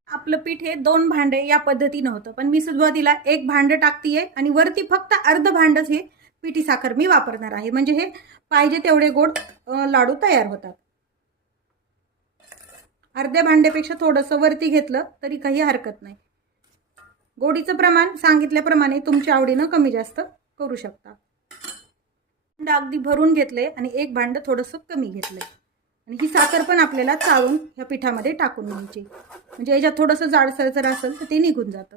आपलं पीठ हे 2 भांडे या पद्धतीनं होतं, पण मी सुरुवातीला 1 भांडं टाकतीये आणि वरती फक्त अर्ध भांडच हे पिठी साखर मी वापरणार आहे, म्हणजे हे पाहिजे तेवढे गोड लाडू तयार होतात. अर्ध्या भांड्यापेक्षा थोडंसं वरती घेतलं तरी काही हरकत नाही. गोडीचं प्रमाण सांगितल्याप्रमाणे तुमच्या आवडीनं कमी जास्त करू शकता. भांड अगदी भरून घेतले आणि एक भांड थोडंसं कमी घेतलंय. आणि ही साखर पण आपल्याला चाळून ह्या पिठामध्ये टाकून घ्यायची, म्हणजे याच्यात थोडंसं जाडसर जर असेल तर ते निघून जातं.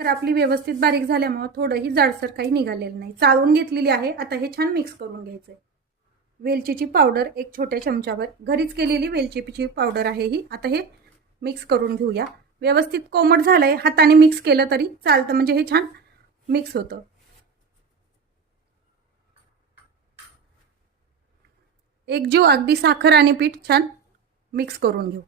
साखर आपली व्यवस्थित बारीक झाल्यामुळे थोडंही जाडसर काही निघालेलं नाही. चाळून घेतलेली आहे. आता हे छान मिक्स करून घ्यायचंय. वेलचीची पावडर एक छोट्या चमच्यावर, घरीच केलेली वेलचीची पावडर आहे ही. आता हे मिक्स करून घेऊया. व्यवस्थित कोमट झालंय, हाताने मिक्स केलं तरी चालतं, म्हणजे हे छान मिक्स होतं. एकजीव अगदी साखर आणि पीठ छान मिक्स करून घेऊ.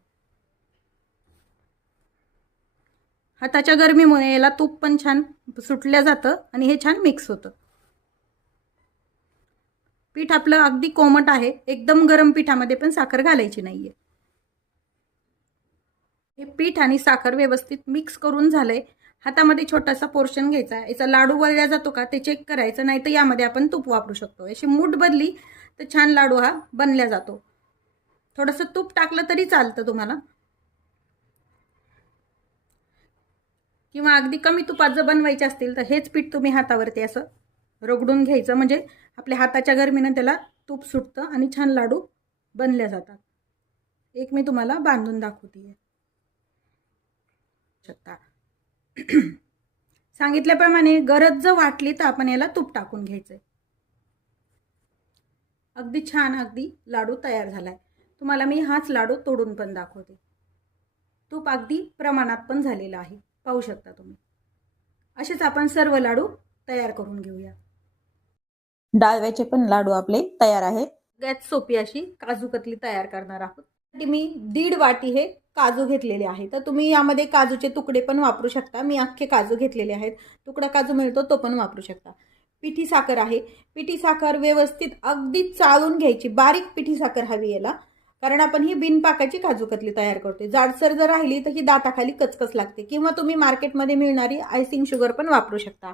हाताच्या गरमीमुळे याला तूप पण छान सुटल्या जातं आणि हे छान मिक्स होतं. पीठ आपलं अगदी कोमट आहे. एकदम गरम पिठामध्ये पण साखर घालायची नाहीये. हे पीठ आणि साखर व्यवस्थित मिक्स करून झालंय. हातामध्ये छोटासा पोर्शन घ्यायचा. याचा लाडू वळल्या जातो का ते चेक करायचं, नाही तर यामध्ये आपण तूप वापरू शकतो. अशी मूठ बदली तर छान लाडू हा बनल्या जातो. थोडंसं तूप टाकलं तरी चालतं तुम्हाला, किंवा अगदी कमी तुपात जर बनवायचे असतील तर हेच पीठ तुम्ही हातावरती असं रगडून घ्यायचं, म्हणजे आपल्या हाताच्या गरमीनं त्याला तूप सुटतं आणि छान लाडू बनल्या जातात. एक मी तुम्हाला बांधून दाखवते. सांगितल्याप्रमाणे गरज जर वाटली तर आपण याला तूप टाकून घ्यायचंय. अगदी छान अगदी लाडू तयार झालाय. तुम्हाला मी हाच लाडू तोडून पण दाखवते. तूप अगदी प्रमाणात पण झालेलं आहे, पाहू शकता तुम्ही. असेच आपण सर्व लाडू तयार करून घेऊया. डाळव्याचे पण लाडू आपले तयार आहेत. गॅस सोपी अशी काजू कतली तयार करणार आहोत. मी 1.5 वाटी हे काजू घेतलेले आहे. तर तुम्ही यामध्ये काजूचे तुकडे पण वापरू शकता. मी अख्खे काजू घेतलेले आहेत. तुकडा काजू मिळतो तो पण वापरू शकता. पिठी साखर आहे. पिठी साखर व्यवस्थित अगदी चाळून घ्यायची. बारीक पिठी साखर हवी याला, कारण आपण ही बिनपाकाची काजू कतली तयार करतोय. जाडसर जर राहिली तर ही दाताखाली कचकच लागते. किंवा तुम्ही मार्केटमध्ये मिळणारी आयसिंग शुगर पण वापरू शकता.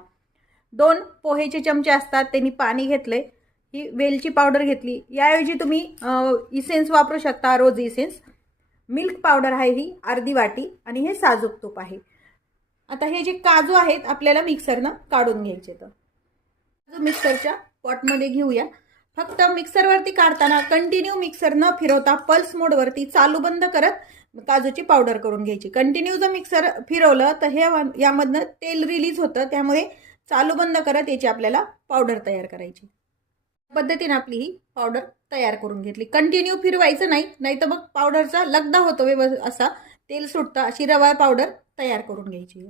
2 पोहेचे चमचे असतात, त्यांनी पाणी घेतले. ही वेलची पावडर घेतली. याऐवजी तुम्ही इसेन्स वापरू शकता, रोज इसेन्स. मिल्क पावडर आहे ही अर्धी वाटी, आणि हे साजूक तूप आहे. आता हे जे काजू आहेत आपल्याला मिक्सरनं काढून घ्यायचे. तर काजू मिक्सरच्या पॉटमध्ये घेऊया. फक्त मिक्सरवरती काढताना कंटिन्यू मिक्सर न फिरवता पल्स मोडवरती चालू बंद करत काजूची पावडर करून घ्यायची. कंटिन्यू जर मिक्सर फिरवलं तर हे यामधनं तेल रिलीज होतं, त्यामुळे चालू बंद करत याची आपल्याला पावडर तयार करायची. पद्धतीने आपली ही पावडर तयार करून घेतली. कंटिन्यू फिरवायचं नाही, नाहीतर मग पावडरचा लगदा होतो, असा तेल सुटतं. अशी रवा पावडर तयार करून घ्यायची.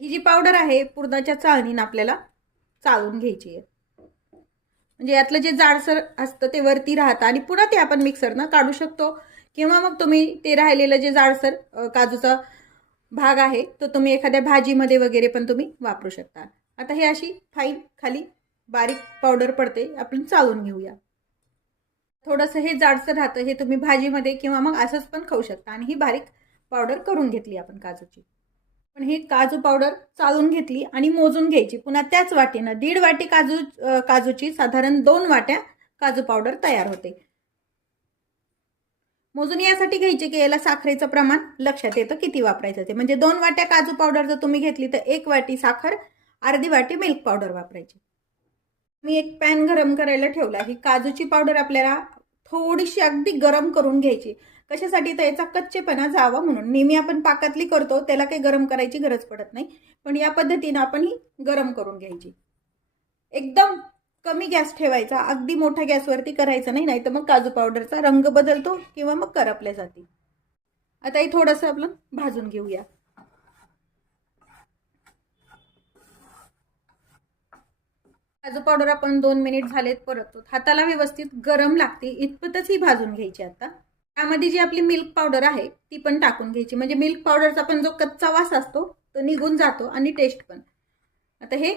ही जी पावडर आहे पुरणाच्या चाळणीनं आपल्याला चाळून घ्यायची आहे, म्हणजे यातलं जे जाडसर असतं ते वरती राहतं आणि पुन्हा ते आपण मिक्सरनं काढू शकतो. किंवा मग तुम्ही ते राहिलेलं जे जाडसर काजूचा भाग आहे तो तुम्ही एखाद्या भाजीमध्ये वगैरे पण तुम्ही वापरू शकता. आता हे अशी फाईन खाली बारीक पावडर पडते, आपण चाळून घेऊया. थोडंसं हे जाडसर राहतं, हे तुम्ही भाजीमध्ये किंवा मग असंच पण खाऊ शकता. आणि ही बारीक पावडर करून घेतली आपण काजूची. पण ही काजू पावडर चाळून घेतली आणि मोजून घ्यायची. पुन्हा त्याच वाटीनं 1.5 वाटी काजूची साधारण 2 वाट्या काजू पावडर तयार होते. मोजून यासाठी घ्यायचे की याला साखरेचं प्रमाण लक्षात येतं किती वापरायचं ते. म्हणजे 2 वाट्या काजू पावडर जर तुम्ही घेतली तर 1 वाटी साखर, अर्धी वाटी मिल्क पावडर वापरायची. मी एक पॅन गरम करायला ठेवला. ही काजूची पावडर आपल्याला थोडीशी अगदी गरम करून घ्यायची. कशासाठी तर याचा कच्चेपणा जावा म्हणून. नेहमी आपण पाकातली करतो त्याला काही गरम करायची गरज पडत नाही, पण या पद्धतीनं आपण ही गरम करून घ्यायची. एकदम कमी गॅस ठेवायचा, अगदी मोठ्या गॅसवरती करायचं नाही, नाहीतर मग काजू पावडरचा रंग बदलतो किंवा मग करपल्या जाते. आता हे थोडंसं आपण भाजून घेऊया. काजू पावडर आपण 2 मिनिट झालेत परततो. हाताला व्यवस्थित गरम लागते इतपतच ही भाजून घ्यायची. आता त्यामध्ये जी आपली मिल्क पावडर आहे ती पण टाकून घ्यायची, म्हणजे मिल्क पावडरचा पण जो कच्चा वास असतो तो निघून जातो आणि टेस्ट पण. आता हे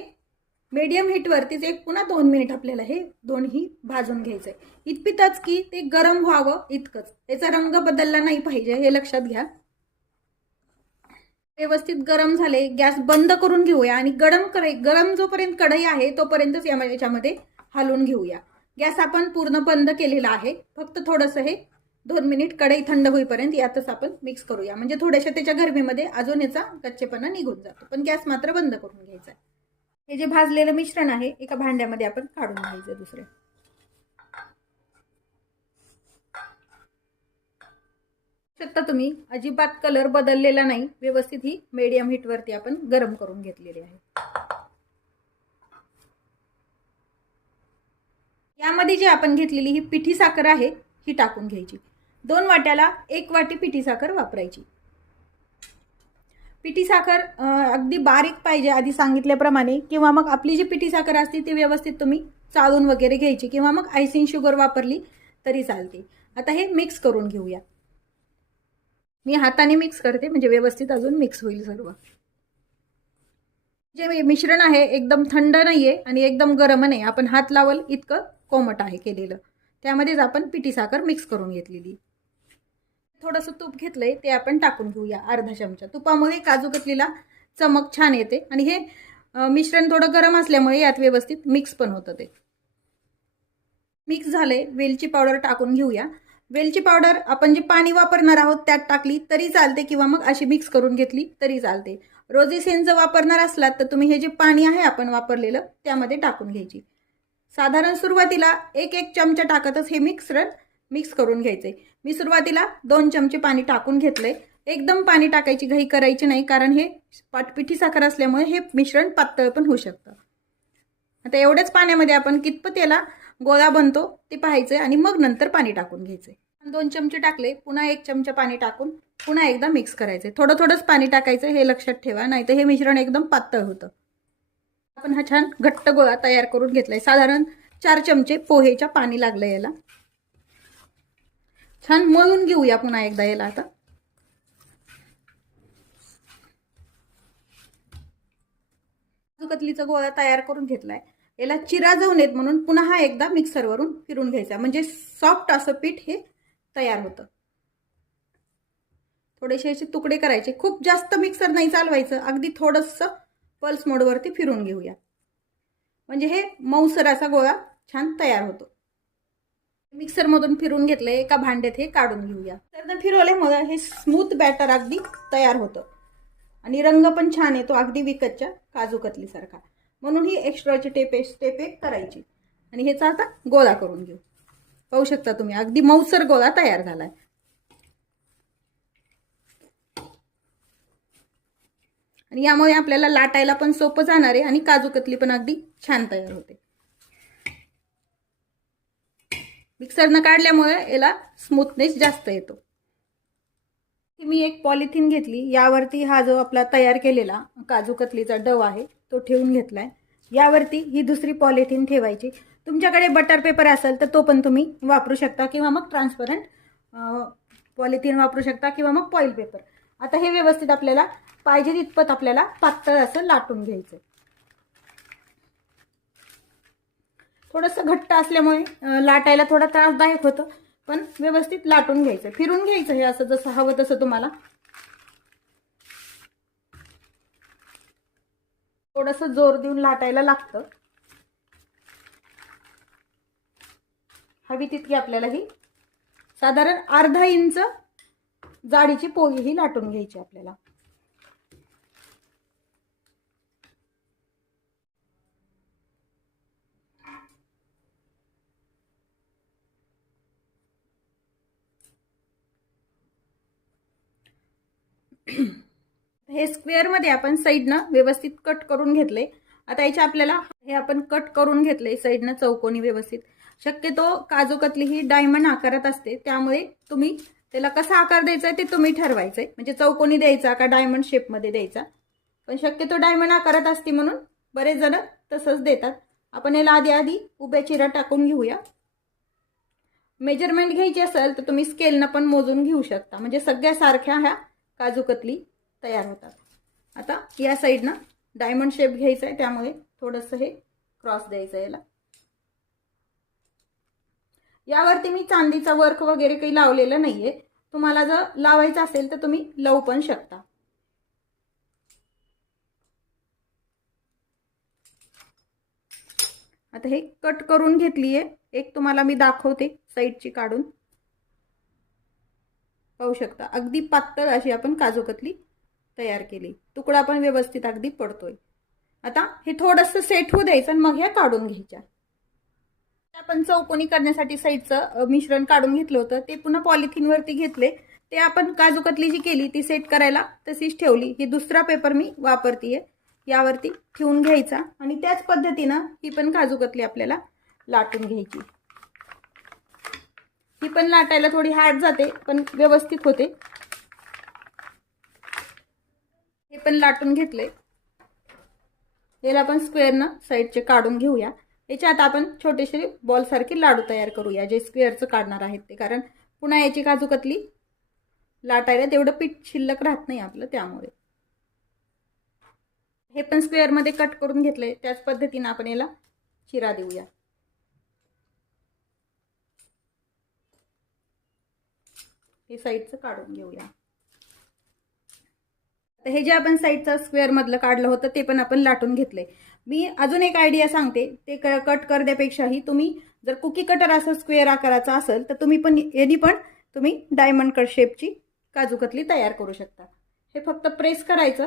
मीडियम हीटवरतीच एक पुन्हा 2 मिनिट आपल्याला हे दोन्ही भाजून घ्यायचं आहे. इतपतच की ते गरम व्हावं इतकंच, त्याचा रंग बदलला नाही पाहिजे हे लक्षात घ्या. व्यवस्थित गरम झाले, गॅस बंद करून घेऊया आणि गरम जोपर्यंत कढई आहे तोपर्यंतच याच्यामध्ये हलवून घेऊया. गॅस आपण पूर्ण बंद केलेला आहे, फक्त थोडंसं हे 2 मिनिट कढई थंड होईपर्यंत यातच आपण मिक्स करूया, म्हणजे थोड्याशा त्याच्या गरमीमध्ये अजून याचा कच्चेपणा निघून जातो. पण गॅस मात्र बंद करून घ्यायचा. हे जे भाजलेलं मिश्रण आहे एका भांड्यामध्ये आपण काढून घ्यायचं दुसरे. शकता तुम्ही अजिबात कलर बदललेला नाही, व्यवस्थित ही मीडियम हीट वरती आपण गरम करून घेतलेली आहे. यामध्ये जी आपण घेतलेली ही पिठी साखर आहे ही टाकून घ्यायची. 2 वाट्याला 1 वाटी पिठी साखर वापरायची. पिठी साखर अगदी बारीक पाहिजे आधी सांगितल्याप्रमाणे, किंवा मग आपली जी पिठी साखर असते ती व्यवस्थित तुम्ही चाळून वगैरे घ्यायची, किंवा मग आयसिंग शुगर वापरली तरी चालते. आता हे मिक्स करून घेऊया. मी हाताने मिक्स करते म्हणजे व्यवस्थित अजून मिक्स होईल सर्व. जे मिश्रण आहे एकदम थंड नाहीये आणि एकदम गरम नाही, आपण हात लावल इतकं कोमट आहे केलेलं. त्यामध्येच आपण पिठी साखर मिक्स करून घेतलेली. थोडंसं तूप घेतलंय ते आपण टाकून घेऊया. अर्धा चमचा तुपामुळे काजू कतलीला चमक छान येते आणि हे मिश्रण थोडं गरम असल्यामुळे यात व्यवस्थित मिक्स पण होतं. ते मिक्स झाले. वेलची पावडर टाकून घेऊया. वेलची पावडर आपण जे पाणी वापरणार आहोत त्यात टाकली तरी चालते, किंवा मग अशी मिक्स करून घेतली तरी चालते. रोझी सेंट जर वापरणार असलात तर तुम्ही हे जे पाणी आहे आपण वापरलेलं त्यामध्ये टाकून घ्यायची. साधारण सुरुवातीला 1-1 चमचा टाकतच हे मिश्रण मिक्स करून घ्यायचे. मी सुरुवातीला 2 चमचे पाणी टाकून घेतलंय. एकदम पाणी टाकायची घाई करायची नाही, कारण हे पिठी साखर असल्यामुळे हे मिश्रण पातळ पण होऊ शकतं. आता एवढ्याच पाण्यामध्ये आपण कितपत याला गोळा बनतो ते पाहायचंय आणि मग नंतर पाणी टाकून घ्यायचंय. 2 चमचे टाकले, पुन्हा 1 चमचा पाणी टाकून पुन्हा एकदा मिक्स करायचंय. थोडं थोडंच पाणी टाकायचं हे लक्षात ठेवा, नाही तर हे मिश्रण एकदम पातळ होतं. आपण हा छान घट्ट गोळा तयार करून घेतलाय. साधारण 4 चमचे पोहेच्या पाणी लागलं याला. छान मळून घेऊया पुन्हा एकदा याला. आता कतलीचा गोळा तयार करून घेतलाय. याला चिरा जाऊ नयेत म्हणून पुन्हा हा एकदा मिक्सरवरून फिरून घ्यायचा, म्हणजे सॉफ्ट असं पीठ हे तयार होतं. थोडेसे असे तुकडे करायचे. खूप जास्त मिक्सर नाही चालवायचं, अगदी थोडंसं पल्स मोडवरती फिरून घेऊया, म्हणजे हे मऊसर असा गोळा छान तयार होतो. मिक्सरमधून फिरून घेतलंय. एका भांड्यात हे काढून घेऊया. तर फिरवल्यामुळे हे स्मूथ बॅटर अगदी तयार होतं आणि रंग पण छान येतो, अगदी विकतच्या काजू कतलीसारखा. म्हणून ही एक्स्ट्राची स्टेप एक करायची आणि ह्याचा आता गोळा करून घेऊ. पाहू शकता तुम्ही अगदी मऊसर गोळा तयार झालाय. आणि यामुळे आपल्याला लाटायला पण सोपं जाणार आहे आणि काजू कतली पण अगदी छान तयार होते. मिक्सरनं काढल्यामुळे याला स्मूथनेस जास्त येतो. मी एक पॉलिथिन घेतली, यावरती हा जो आपला तयार केलेला काजू कतलीचा डव आहे तो ठेवून घेतलाय. यावरती ही दुसरी पॉलिथिन ठेवायची. तुमच्याकडे बटर पेपर असेल तर तो पण तुम्ही वापरू शकता, किंवा मग ट्रान्सपरंट पॉलिथिन वापरू शकता, किंवा मग फॉइल पेपर. आता हे व्यवस्थित आपल्याला पाहिजे तितपत आपल्याला पातळ असं लाटून घ्यायचं. थोडंसं घट्ट असल्यामुळे लाटायला थोडा त्रासदायक होतं, पण व्यवस्थित लाटून घ्यायचं, फिरून घ्यायचं. हे असं जसं हवं तसं तुम्हाला. थोडंसं जोर देऊन लाटायला लागतं. हवी तितकी आपल्याला ही साधारण अर्धा इंच जाडीची पोळी ही लाटून घ्यायची आपल्याला. हे स्क्वेअर मध्ये आपण साइडनं व्यवस्थित कट करून घेतले. आता याच्या आपल्याला हे आपण कट करून घेतले साइडनं चौकोनी व्यवस्थित. शक्यतो काजू कतली ही डायमंड आकारात असते, त्यामुळे तुम्ही त्याला कसा आकार द्यायचा ते तुम्ही ठरवायचंय, म्हणजे चौकोनी द्यायचा का डायमंड शेप मध्ये द्यायचा. पण शक्यतो डायमंड आकारात असते म्हणून बरेच जण तसंच देतात. आपण याला आधी उभ्या चिरा टाकून घेऊया. मेजरमेंट घ्यायची असेल तर तुम्ही स्केलनं पण मोजून घेऊ शकता, म्हणजे सगळ्या सारख्या ह्या काजू कतली तयार होतात. आता या साइडनं डायमंड शेप घ्यायचा आहे, त्यामुळे थोडंसं हे क्रॉस द्यायचं याला. यावरती मी चांदीचा वर्क वगैरे काही लावलेलं नाहीये. तुम्हाला जर लावायचं असेल तर तुम्ही लावू पण शकता. आता हे कट करून घेतलीये. एक तुम्हाला मी दाखवते साइडची काढून. पाहू शकता अगदी पातळ अशी आपण काजू कतली तयार केली. तुकडा पण व्यवस्थित अगदी पडतोय. आता हे थोडंसं सेट होऊ द्यायचं आणि मग ह्या काढून घ्यायच्या. आपण चौकोनी करण्यासाठी साईडचं मिश्रण काढून घेतलं होतं ते पुन्हा पॉलिथिनवरती घेतले. ते आपण काजू कतली जी केली ती सेट करायला तशीच ठेवली. ही दुसरा पेपर मी वापरतीये. यावरती ठेवून घ्यायचा आणि त्याच पद्धतीनं ही पण काजू कतली आपल्याला लाटून घ्यायची. ही पण लाटायला थोडी हार्ड जाते पण व्यवस्थित होते. हे पण लाटून घेतले. याला आपण स्क्वेअरनं साईडचे काढून घेऊया. याच्यात आपण छोटेसे बॉल सारखे लाडू तयार करूया जे स्क्वेअरचं काढणार आहेत ते, कारण पुन्हा याची काजू कतली लाटायला तेवढं पीठ शिल्लक राहत नाही आपलं, त्यामुळे. हे पण स्क्वेअर मध्ये कट करून घेतले. त्याच पद्धतीने आपण याला चिरा देऊया. हे साईडचं काढून घेऊया. हे जे आपण साईडचं स्क्वेअर मधलं काढलं होतं ते पण आपण लाटून घेतले. मी अजून एक आयडिया सांगते. ते कट करण्यापेक्षाही तुम्ही जर कुकी कटर असं स्क्वेअर आकाराचा असेल तर तुम्ही पण यांनी पण तुम्ही डायमंड कट शेपची काजू कतली तयार करू शकता. हे फक्त प्रेस करायचं.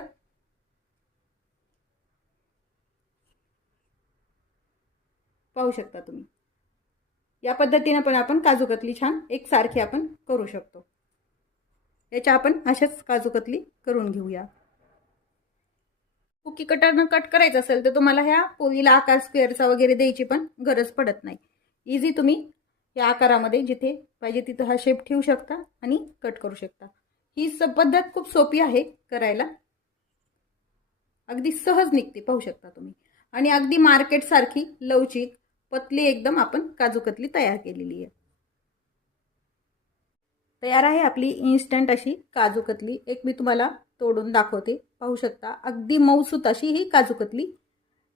पाहू शकता तुम्ही. या पद्धतीने पण आपण काजू कतली छान एकसारखी आपण करू शकतो. याच्या आपण अशाच काजू कतली करून घेऊया. कुकी कटरनं कट करायचं असेल तर तुम्हाला ह्या पोळीला आकार स्क्वेअरचा वगैरे द्यायची पण गरज पडत नाही. इझी तुम्ही या आकारामध्ये जिथे पाहिजे तिथं हा शेप ठेवू शकता आणि कट करू शकता. ही पद्धत खूप सोपी आहे करायला. अगदी सहज निघते. पाहू शकता तुम्ही. आणि अगदी मार्केट सारखी लवचिक पतली एकदम आपण काजू कतली तयार केलेली आहे. तयार आहे आपली इन्स्टंट अशी काजू कतली. एक मी तुम्हाला तोडून दाखवते. पाहू शकता अगदी मऊसूत अशी ही काजू कतली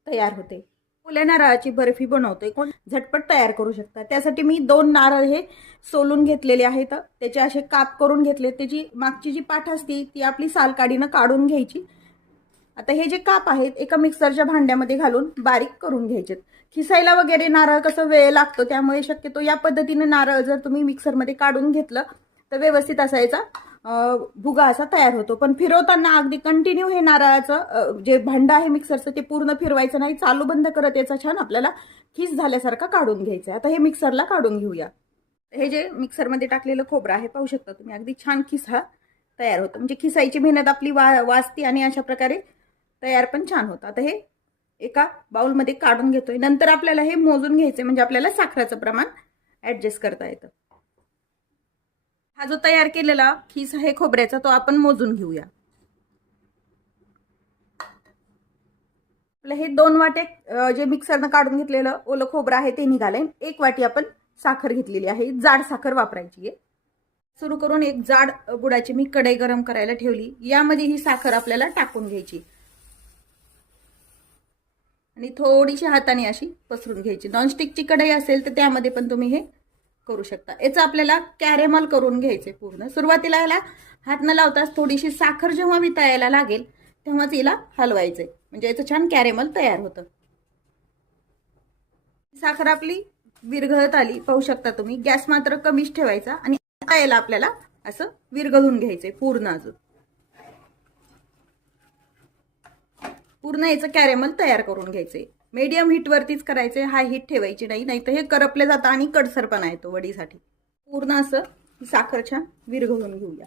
तयार होते. ओल्या नारळाची बर्फी बनवतोय, कोण झटपट तयार करू शकता. त्यासाठी मी 2 नारळ हे सोलून घेतलेले आहेत. त्याचे असे काप करून घेतले. त्याची मागची जी पाठ असते ती आपली सालकाडीनं काढून घ्यायची. आता हे जे काप आहेत एका मिक्सरच्या भांड्यामध्ये घालून बारीक करून घ्यायचे. खिसायला वगैरे नारळ कसं वेळ लागतो, त्यामुळे शक्यतो या पद्धतीने नारळ जर तुम्ही मिक्सरमध्ये काढून घेतलं तर व्यवस्थित असायचा भुगा असा तयार होतो. पण फिरवताना अगदी कंटिन्यू हे नारळाचं जे भांड आहे मिक्सरचं ते पूर्ण फिरवायचं नाही. चालू बंद करत याचा छान आपल्याला खिस झाल्यासारखा काढून घ्यायचं. आता हे मिक्सरला काढून घेऊया. हे जे मिक्सरमध्ये टाकलेलं खोबरं आहे पाहू शकता तुम्ही अगदी छान खिस हा तयार होतो. म्हणजे खिसायची मेहनत आपली वाचते आणि अशा प्रकारे तयार पण छान होतं. आता हे एका बाउलमध्ये काढून घेतोय. नंतर आपल्याला हे मोजून घ्यायचे म्हणजे आपल्याला साखरेचं प्रमाण ऍडजस्ट करता येतं. हा जो तयार केलेला खिस आहे खोबऱ्याचा तो आपण मोजून घेऊया. आपलं हे 2 वाटे जे मिक्सरनं काढून घेतलेलं ओलं खोबरं आहे ते निघालंय. 1 वाटी आपण साखर घेतलेली आहे. जाड साखर वापरायची आहे. सुरू करून एक जाड गुळाची मी कढई गरम करायला ठेवली. यामध्ये ही साखर आपल्याला टाकून घ्यायची आणि थोडीशी हाताने अशी पसरून घ्यायची. नॉनस्टिकची कढई असेल तर त्यामध्ये पण तुम्ही हे करू शकता. याचं आपल्याला कॅरेमल करून घ्यायचे पूर्ण. सुरुवातीला याला हात न लावताच थोडीशी साखर जेव्हा वितळायला लागेल तेव्हाच हिला हलवायचंय, म्हणजे याचं छान कॅरेमल तयार होतं. साखर आपली विरघळत आली. पाहू शकता तुम्ही. गॅस मात्र कमीच ठेवायचा आणि याला आपल्याला असं विरघळून घ्यायचंय पूर्ण. अजून पूर्ण याचं कॅरेमल तयार करून घ्यायचंय. मीडियम हीट वरतीच करायचंय. हाय हीट ठेवायची नाही, नाहीतर हे करपले जातं आणि कडसरपणा येतो वडीसाठी. पूर्ण असं साखर छान विरघळून घेऊया.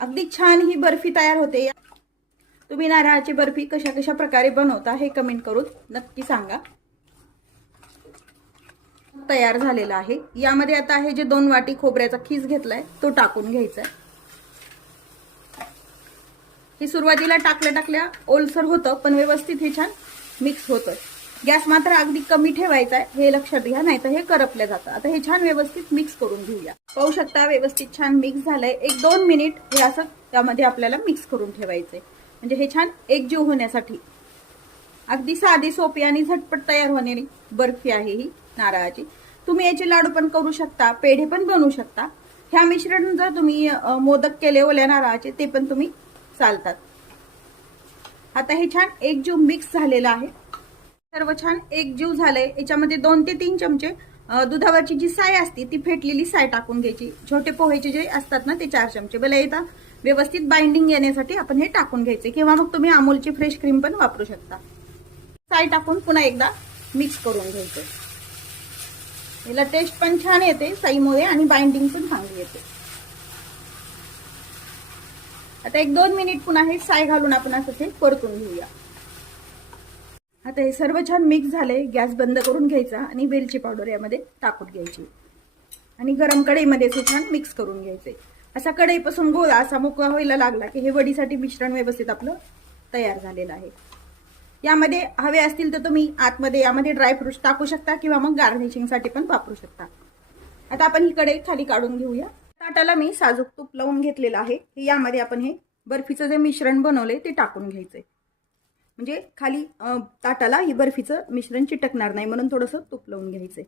अगदी छान ही बर्फी तयार होते. तुम्ही नारळाची बर्फी कशा कशा प्रकारे बनवता हे कमेंट करून नक्की सांगा. तयार झालेला आहे. यामध्ये आता हे जे 2 वाटी खोबऱ्याचा खीस घेतलाय तो टाकून घ्यायचा. हे सुरुवातीला टाकल्या ओलसर होतं पण व्यवस्थित हे छान मिक्स होतं. गॅस मात्र अगदी कमी ठेवायचा आहे हे लक्षात घ्या, नाही तर हे करपले जातं. आता हे छान व्यवस्थित मिक्स करून घेऊया. पाहू शकता व्यवस्थित छान मिक्स झालंय. 1-2 मिनिट हे असं त्यामध्ये आपल्याला मिक्स करून ठेवायचंय, म्हणजे हे छान एकजीव होण्यासाठी. अगदी साधी सोपी आणि झटपट तयार होणारी बर्फी आहे ही नारळाची. तुम्ही याचे लाडू पण करू शकता, पेढे पण बनवू शकता. ह्या मिश्रण जर तुम्ही मोदक केले ओल्या नारळाचे ते पण तुम्ही चालतात. आता हे छान एकजीव मिक्स झालेलं आहे. सर्व छान एकजीव झालंय. याच्यामध्ये 2 ते 3 चमचे दुधावरची जी साय असते ती फेटलेली साय टाकून घ्यायची. छोटे पोहेचे जे असतात ना ते 4 चमचे. भले येता व्यवस्थित बाइंडिंग येण्यासाठी आपण हे टाकून घ्यायचे, किंवा मग तुम्ही अमूलची फ्रेश क्रीम पण वापरू शकता. साय टाकून पुन्हा एकदा मिक्स करून घ्यायचं. याला टेस्ट पण छान येते साईमुळे आणि बाइंडिंग पण चांगली येते. आता 1-2 मिनिट पुन्हा हे साय घालून आपण असं ते परतून घेऊया. आता हे सर्व छान मिक्स झाले. गॅस बंद करून घ्यायचा आणि वेलची पावडर यामध्ये टाकून घ्यायची आणि गरम कढईमध्ये हे छान मिक्स करून घ्यायचे. असा कढईपासून गोळा असा मोकळा व्हायला लागला की हे वडीसाठी मिश्रण व्यवस्थित आपलं तयार झालेलं आहे. यामध्ये हवे असतील तर तुम्ही आतमध्ये यामध्ये ड्रायफ्रुट्स टाकू शकता किंवा मग गार्निशिंगसाठी पण वापरू शकता. आता आपण ही कढई खाली काढून घेऊया. ताटाला मी साजूक तूप लावून घेतलेलं आहे. यामध्ये आपण हे बर्फीचं जे मिश्रण बनवले ते टाकून घ्यायचंय. म्हणजे खाली ताटाला ही बर्फीचं मिश्रण चिटकणार नाही म्हणून थोडंसं तूप लावून घ्यायचंय.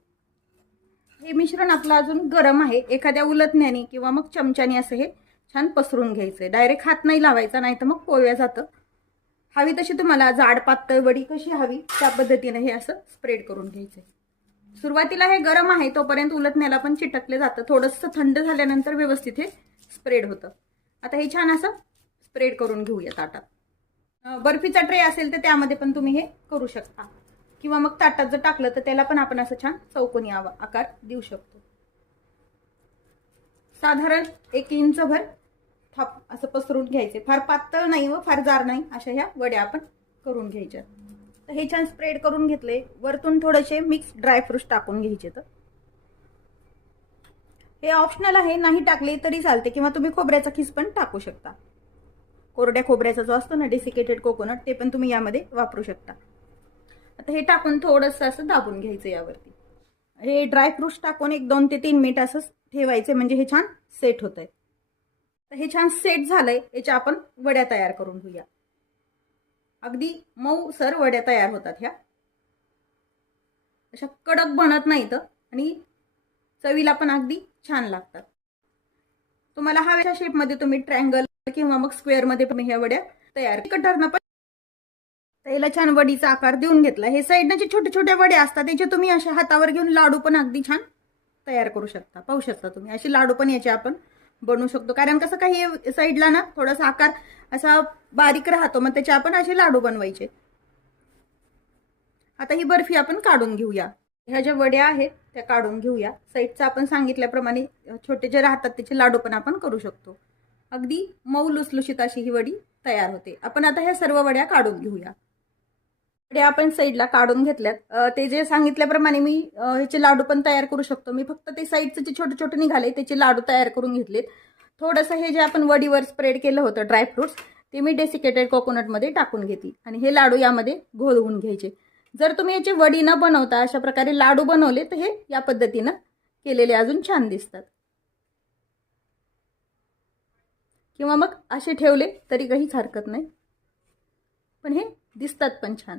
हे मिश्रण आपलं अजून गरम आहे. एखाद्या उलटण्याने किंवा मग चमच्याने असं हे छान पसरून घ्यायचंय. डायरेक्ट हात नाही लावायचा, नाही तर मग पोळ्या जातं. हवी तशी तुम्हाला जाड पातळ वडी कशी हवी त्या पद्धतीने हे असं स्प्रेड करून घ्यायचंय. सुरुवातीला हे गरम आहे तोपर्यंत उलटण्याला पण चिटकले जातं. थोडंसं थंड झाल्यानंतर व्यवस्थित हे स्प्रेड होतं. आता हे छान असं स्प्रेड करून घेऊया ताटात. बर्फीचा ट्रे असेल तर त्यामध्ये पण तुम्ही हे करू शकता, किंवा मग ताटात जर टाकलं तर त्याला पण आपण असं छान चौकोनी आकार देऊ शकतो. साधारण 1 इंचभर थाप असं पसरून घ्यायचे. फार पातळ नाही व फार जाड नाही अशा ह्या वड्या आपण करून घ्यायच्या. तर हे छान स्प्रेड करून घेतले. वरतून थोडेसे मिक्स ड्रायफ्रुट्स टाकून घ्यायचे. तर हे ऑप्शनल आहे, नाही टाकले तरी चालते, किंवा तुम्ही खोबऱ्याचा खीस पण टाकू शकता. कोरड्या खोबऱ्याचा जो असतो ना डेसिकेटेड कोकोनट ते पण तुम्ही यामध्ये वापरू शकता. आता हे टाकून थोडंसं असं दाबून घ्यायचं यावरती. हे ड्रायफ्रुट्स टाकून 1-2 ते 3 मिनिट असं ठेवायचे म्हणजे हे छान सेट होत आहे. तर हे छान सेट झालंय. याच्या आपण वड्या तयार करून घेऊया. अगदी मऊ सर वड्या तयार होतात. ह्या अशा कडक बनत नाहीत आणि चवीला पण अगदी छान लागतात. तुम्हाला हव्या शेपमध्ये तुम्ही ट्रायंगल किंवा मग स्क्वेअर मध्ये पण ह्या वड्या तयार कटरनं पण त्याला छान वडीचा आकार देऊन घेतला. हे साईडने जे छोटे छोटे वड्या असतात त्याचे तुम्ही अशा हातावर घेऊन लाडू पण अगदी छान तयार करू शकता. पाहू शकता तुम्ही असे लाडू पण याचे आपण बनवू शकतो. कारण कसं काही साईडला ना थोडासा आकार असा बारीक राहतो, मग त्याचे आपण असे लाडू बनवायचे. आता ही बर्फी आपण काढून घेऊया. ह्या ज्या वड्या आहेत त्या काढून घेऊया. साईडचा आपण सांगितल्याप्रमाणे छोटे जे राहतात त्याचे लाडू पण आपण करू शकतो. अगदी मऊ लुसलुशीत अशी ही वडी तयार होते. आपण आता ह्या सर्व वड्या काढून घेऊया. वड्या आपण साईडला काढून घेतल्यात. ते जे सांगितल्याप्रमाणे मी ह्याचे लाडू पण तयार करू शकतो. मी फक्त ते साईडचे जे छोटे छोटे निघाले त्याचे लाडू तयार करून घेतलेत. थोडंसं हे जे आपण वडीवर स्प्रेड केलं होतं ड्रायफ्रुट्स ते मी डेसिकेटेड कोकोनटमध्ये टाकून घेतली आणि हे लाडू यामध्ये घोळवून घ्यायचे. जर तुम्ही याची वडी न बनवता अशा प्रकारे लाडू बनवले तर हे या पद्धतीनं केलेले अजून छान दिसतात, किंवा मग असे ठेवले तरी काहीच हरकत नाही, पण हे दिसतात पण छान.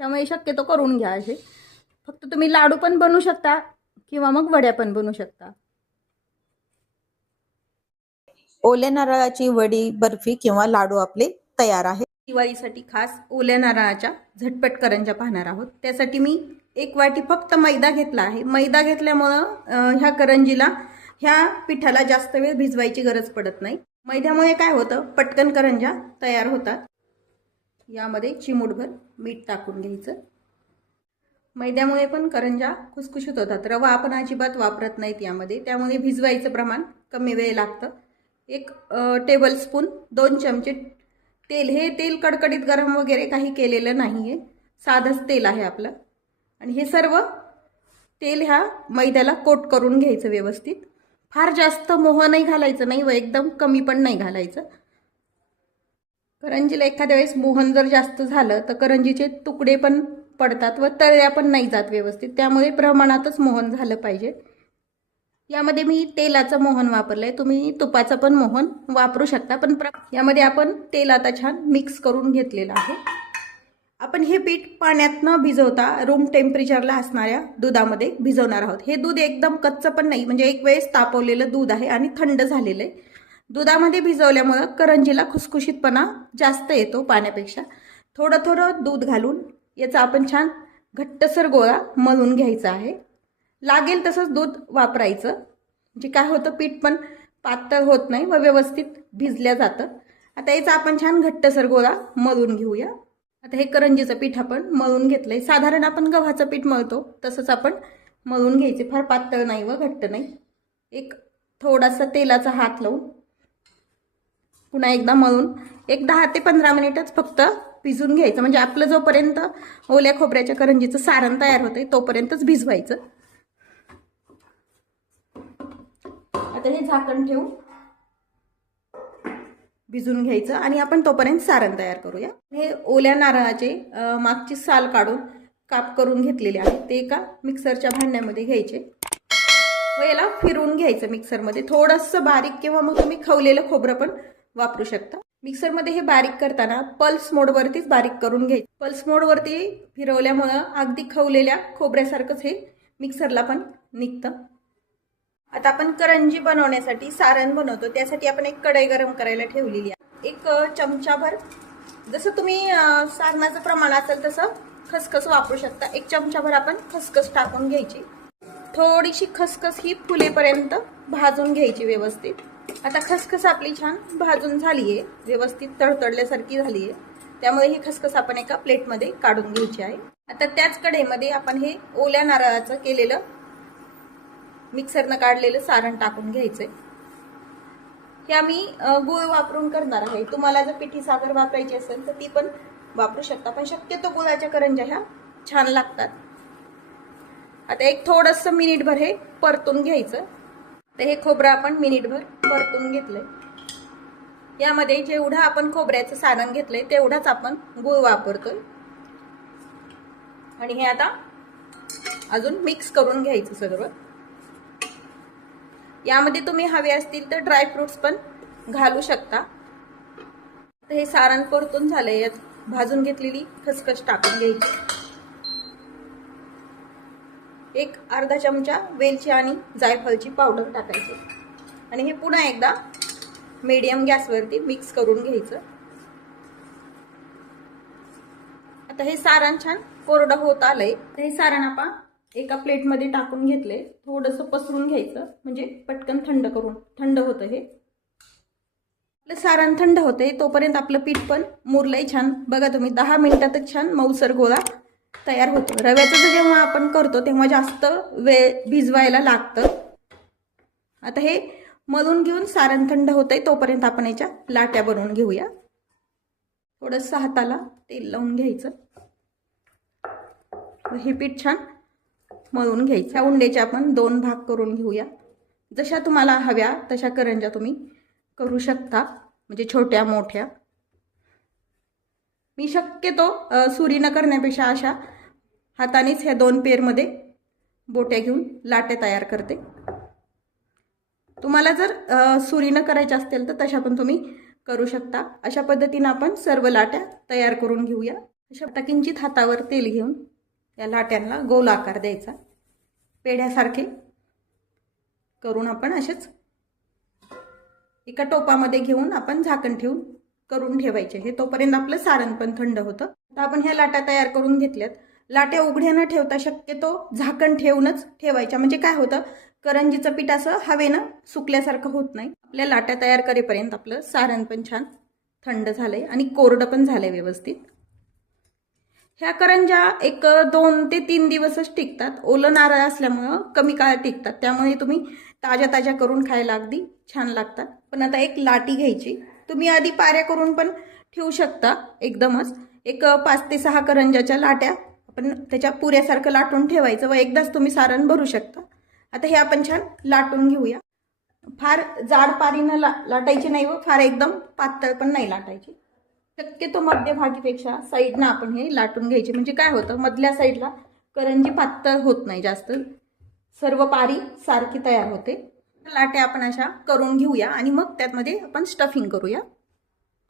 त्यामुळे शक्यतो करून घ्या. असे फक्त तुम्ही लाडू पण बनवू शकता किंवा मग वड्या पण बनवू शकता. ओल्या नारळाची वडी, बर्फी किंवा लाडू आपले तयार आहे. दिवाळीसाठी खास ओल्या नारळाच्या झटपट करंज्या पाहणार आहोत. त्यासाठी मी 1 वाटी फक्त मैदा घेतला आहे. मैदा घेतल्यामुळं ह्या करंजीला ह्या पिठाला जास्त वेळ भिजवायची गरज पडत नाही. मैद्यामुळे काय होतं, पटकन करंज्या तयार होतात. यामध्ये चिमूटभर मीठ टाकून घ्यायचं. मैद्यामुळे पण करंज्या खुसखुशीत होतात. रवा आपण अजिबात वापरत नाहीत यामध्ये, त्यामुळे भिजवायचं प्रमाण कमी वेळ लागतं. 1 टेबलस्पून 2 चमचे तेल. हे तेल कडकडीत गरम वगैरे काही केलेलं नाही आहे, साधंच तेल आहे आपलं. आणि हे सर्व तेल ह्या मैद्याला कोट करून घ्यायचं व्यवस्थित. फार जास्त मोहनही घालायचं नाही व एकदम कमी पण नाही घालायचं. करंजीला एखाद्या वेळेस मोहन जर जास्त झालं तर करंजीचे तुकडे पण पडतात व तळल्या पण नाही जात व्यवस्थित. त्यामुळे प्रमाणातच मोहन झालं पाहिजे. यामध्ये मी तेलाचं मोहन वापरलंय. तुम्ही तुपाचं पण मोहन वापरू शकता, पण यामध्ये आपण तेल आता छान मिक्स करून घेतलेलं आहे. आपण हे पीठ पाण्यात न भिजवता रूम टेम्परेचरला असणाऱ्या दुधामध्ये भिजवणार आहोत. हे दूध एकदम कच्चं पण नाही, म्हणजे एक वेळेस तापवलेलं दूध आहे आणि थंड झालेलं आहे. दुधामध्ये भिजवल्यामुळं करंजीला खुसखुशीतपणा जास्त येतो पाण्यापेक्षा. थोडं थोडं दूध घालून याचा आपण छान घट्टसर गोळा मळून घ्यायचा आहे. लागेल तसंच दूध वापरायचं, म्हणजे काय होतं पीठ पण पातळ होत नाही व व्यवस्थित भिजल्या जातं. आता याचा आपण छान घट्टसर गोळा मळून घेऊया. आता हे करंजीचं पीठ आपण मळून घेतलंय. साधारण आपण गव्हाचं पीठ मळतो तसंच आपण मळून घ्यायचे, फार पातळ नाही व घट्ट नाही. एक थोडासा तेलाचा हात लावून पुन्हा एकदा मळून एक 10 ते 15 मिनिटच फक्त भिजून घ्यायचं, म्हणजे आपलं जोपर्यंत ओल्या खोबऱ्याच्या करंजीचं सारण तयार होतंय तोपर्यंतच भिजवायचं. आता हे झाकण ठेवून भिजून घ्यायचं आणि आपण तोपर्यंत सारण तयार करूया. हे ओल्या नारळाचे मागची साल काढून काप करून घेतलेले आहे, ते एका मिक्सरच्या भांड्यामध्ये घ्यायचे व याला फिरवून घ्यायचं मिक्सरमध्ये. थोडंसं बारीक किंवा मग तुम्ही खवलेलं खोबरं पण वापरू शकता. मिक्सरमध्ये हे बारीक करताना पल्स मोडवरतीच बारीक करून घ्यायचं. पल्स मोडवरती फिरवल्यामुळं अगदी खवलेल्या खोबऱ्यासारखंच हे मिक्सरला पण निघतं. आता आपण करंजी बनवण्यासाठी सारण बनवतो, त्यासाठी आपण एक कढई गरम करायला ठेवलेली आहे. एक चमचाभर, जसं तुम्ही सारणाचं प्रमाण असेल तसं खसखस वापरू शकता. एक चमचाभर आपण खसखस टाकून घ्यायची. थोडीशी खसखस ही फुलेपर्यंत भाजून घ्यायची व्यवस्थित. आता खसखस आपली छान भाजून झाली आहे, व्यवस्थित तडतडल्यासारखी झाली आहे, त्यामुळे ही खसखस आपण एका प्लेटमध्ये काढून घ्यायची आहे. आता त्याच कढईमध्ये आपण हे ओल्या नारळाचं केलेलं मिक्सरनं काढलेलं सारण टाकून घ्यायचंय. हे आम्ही गुळ वापरून करणार आहे. तुम्हाला जर पिठी साखर वापरायची असेल तर ती पण वापरू शकता, पण शक्यतो गुळाच्या करंज्या ह्या छान लागतात. आता एक थोडंसं मिनिटभर हे परतून घ्यायचं. तर हे खोबरं आपण मिनिटभर परतून घेतलंय. यामध्ये जेवढं आपण खोबऱ्याचं सारण घेतलंय तेवढाच आपण गुळ वापरतोय आणि हे आता अजून मिक्स करून घ्यायचं सगळं. यामध्ये तुम्ही हवे असतील तर ड्रायफ्रुट्स पण घालू शकता. तर हे सारण परतून झालंय. यात भाजून घेतलेली खसखस टाकून घ्यायची. एक अर्धा चमचा वेलची आणि जायफळची पावडर टाकायची आणि हे पुन्हा एकदा मीडियम गॅसवरती मिक्स करून घ्यायचं. आता हे सारण छान कोरडं होत आलंय. तर हे सारण आपण एका प्लेटमध्ये टाकून घेतले. थोडंसं पसरून घ्यायचं, म्हणजे पटकन थंड होतं. हे आपलं सारण थंड होते तोपर्यंत आपलं पीठ पण मुरलंय छान. बघा तुम्ही 10 मिनिटातच छान मऊसर गोळा तयार होतो. रव्याचं जेव्हा आपण करतो तेव्हा जास्त वेळ भिजवायला लागतं. आता हे मळून घेऊन सारण थंड होतंय तोपर्यंत आपण याच्या लाट्या बनवून घेऊया. थोडंसं हाताला तेल लावून घ्यायचं. हे पीठ छान मळून घ्यायचं. या उंडेचे आपण 2 भाग करून घेऊया. जशा तुम्हाला हव्या तशा करंज्या तुम्ही करू शकता, म्हणजे छोट्या मोठ्या. मी शक्यतो सुरीनं करण्यापेक्षा अशा हातानेच ह्या 2 पेरमध्ये बोट्या घेऊन लाट्या तयार करते. तुम्हाला जर सुरीनं करायच्या असतील तर तशा पण तुम्ही करू शकता. अशा पद्धतीनं आपण सर्व लाट्या तयार करून घेऊया. अशा किंचित हातावर तेल घेऊन या लाट्यांना गोल आकार द्यायचा. पेढ्यासारखे करून आपण असेच एका टोपामध्ये घेऊन आपण झाकण ठेवून करून ठेवायचे. हे तोपर्यंत आपलं सारण पण थंड होतं. आता आपण ह्या लाट्या तयार करून घेतल्यात. लाट्या उघड्या न ठेवता शक्यतो झाकण ठेवूनच ठेवायच्या, म्हणजे काय होतं करंजीचं पीठ असं हवेनं सुकल्यासारखं होत नाही. आपल्या लाट्या तयार करेपर्यंत आपलं सारण पण छान थंड झालंय आणि कोरडं पण झालंय व्यवस्थित. ह्या करंज्या एक 2 ते 3 दिवसच टिकतात. ओलं नारळ असल्यामुळं कमी काळ टिकतात, त्यामुळे तुम्ही ताज्या ताज्या करून खायला अगदी छान लागतात. पण आता एक लाटी घ्यायची. तुम्ही आधी पाऱ्या करून पण ठेवू शकता एकदमच. एक 5 ते 6 करंज्याच्या लाट्या आपण त्याच्या पुऱ्यासारखं लाटून ठेवायचं व एकदाच तुम्ही सारण भरू शकता. आता हे आपण छान लाटून घेऊया. फार जाड पारीनं लाटायची नाही व फार एकदम पातळ पण नाही लाटायची. शक्यतो मध्यभागीपेक्षा साईडनं आपण हे लाटून घ्यायचे, म्हणजे काय होतं मधल्या साईडला करंजी पातळ होत नाही जास्त, सर्व पारी सारखी तयार होते. लाट्या आपण अशा करून घेऊया आणि मग त्यामध्ये आपण स्टफिंग करूया.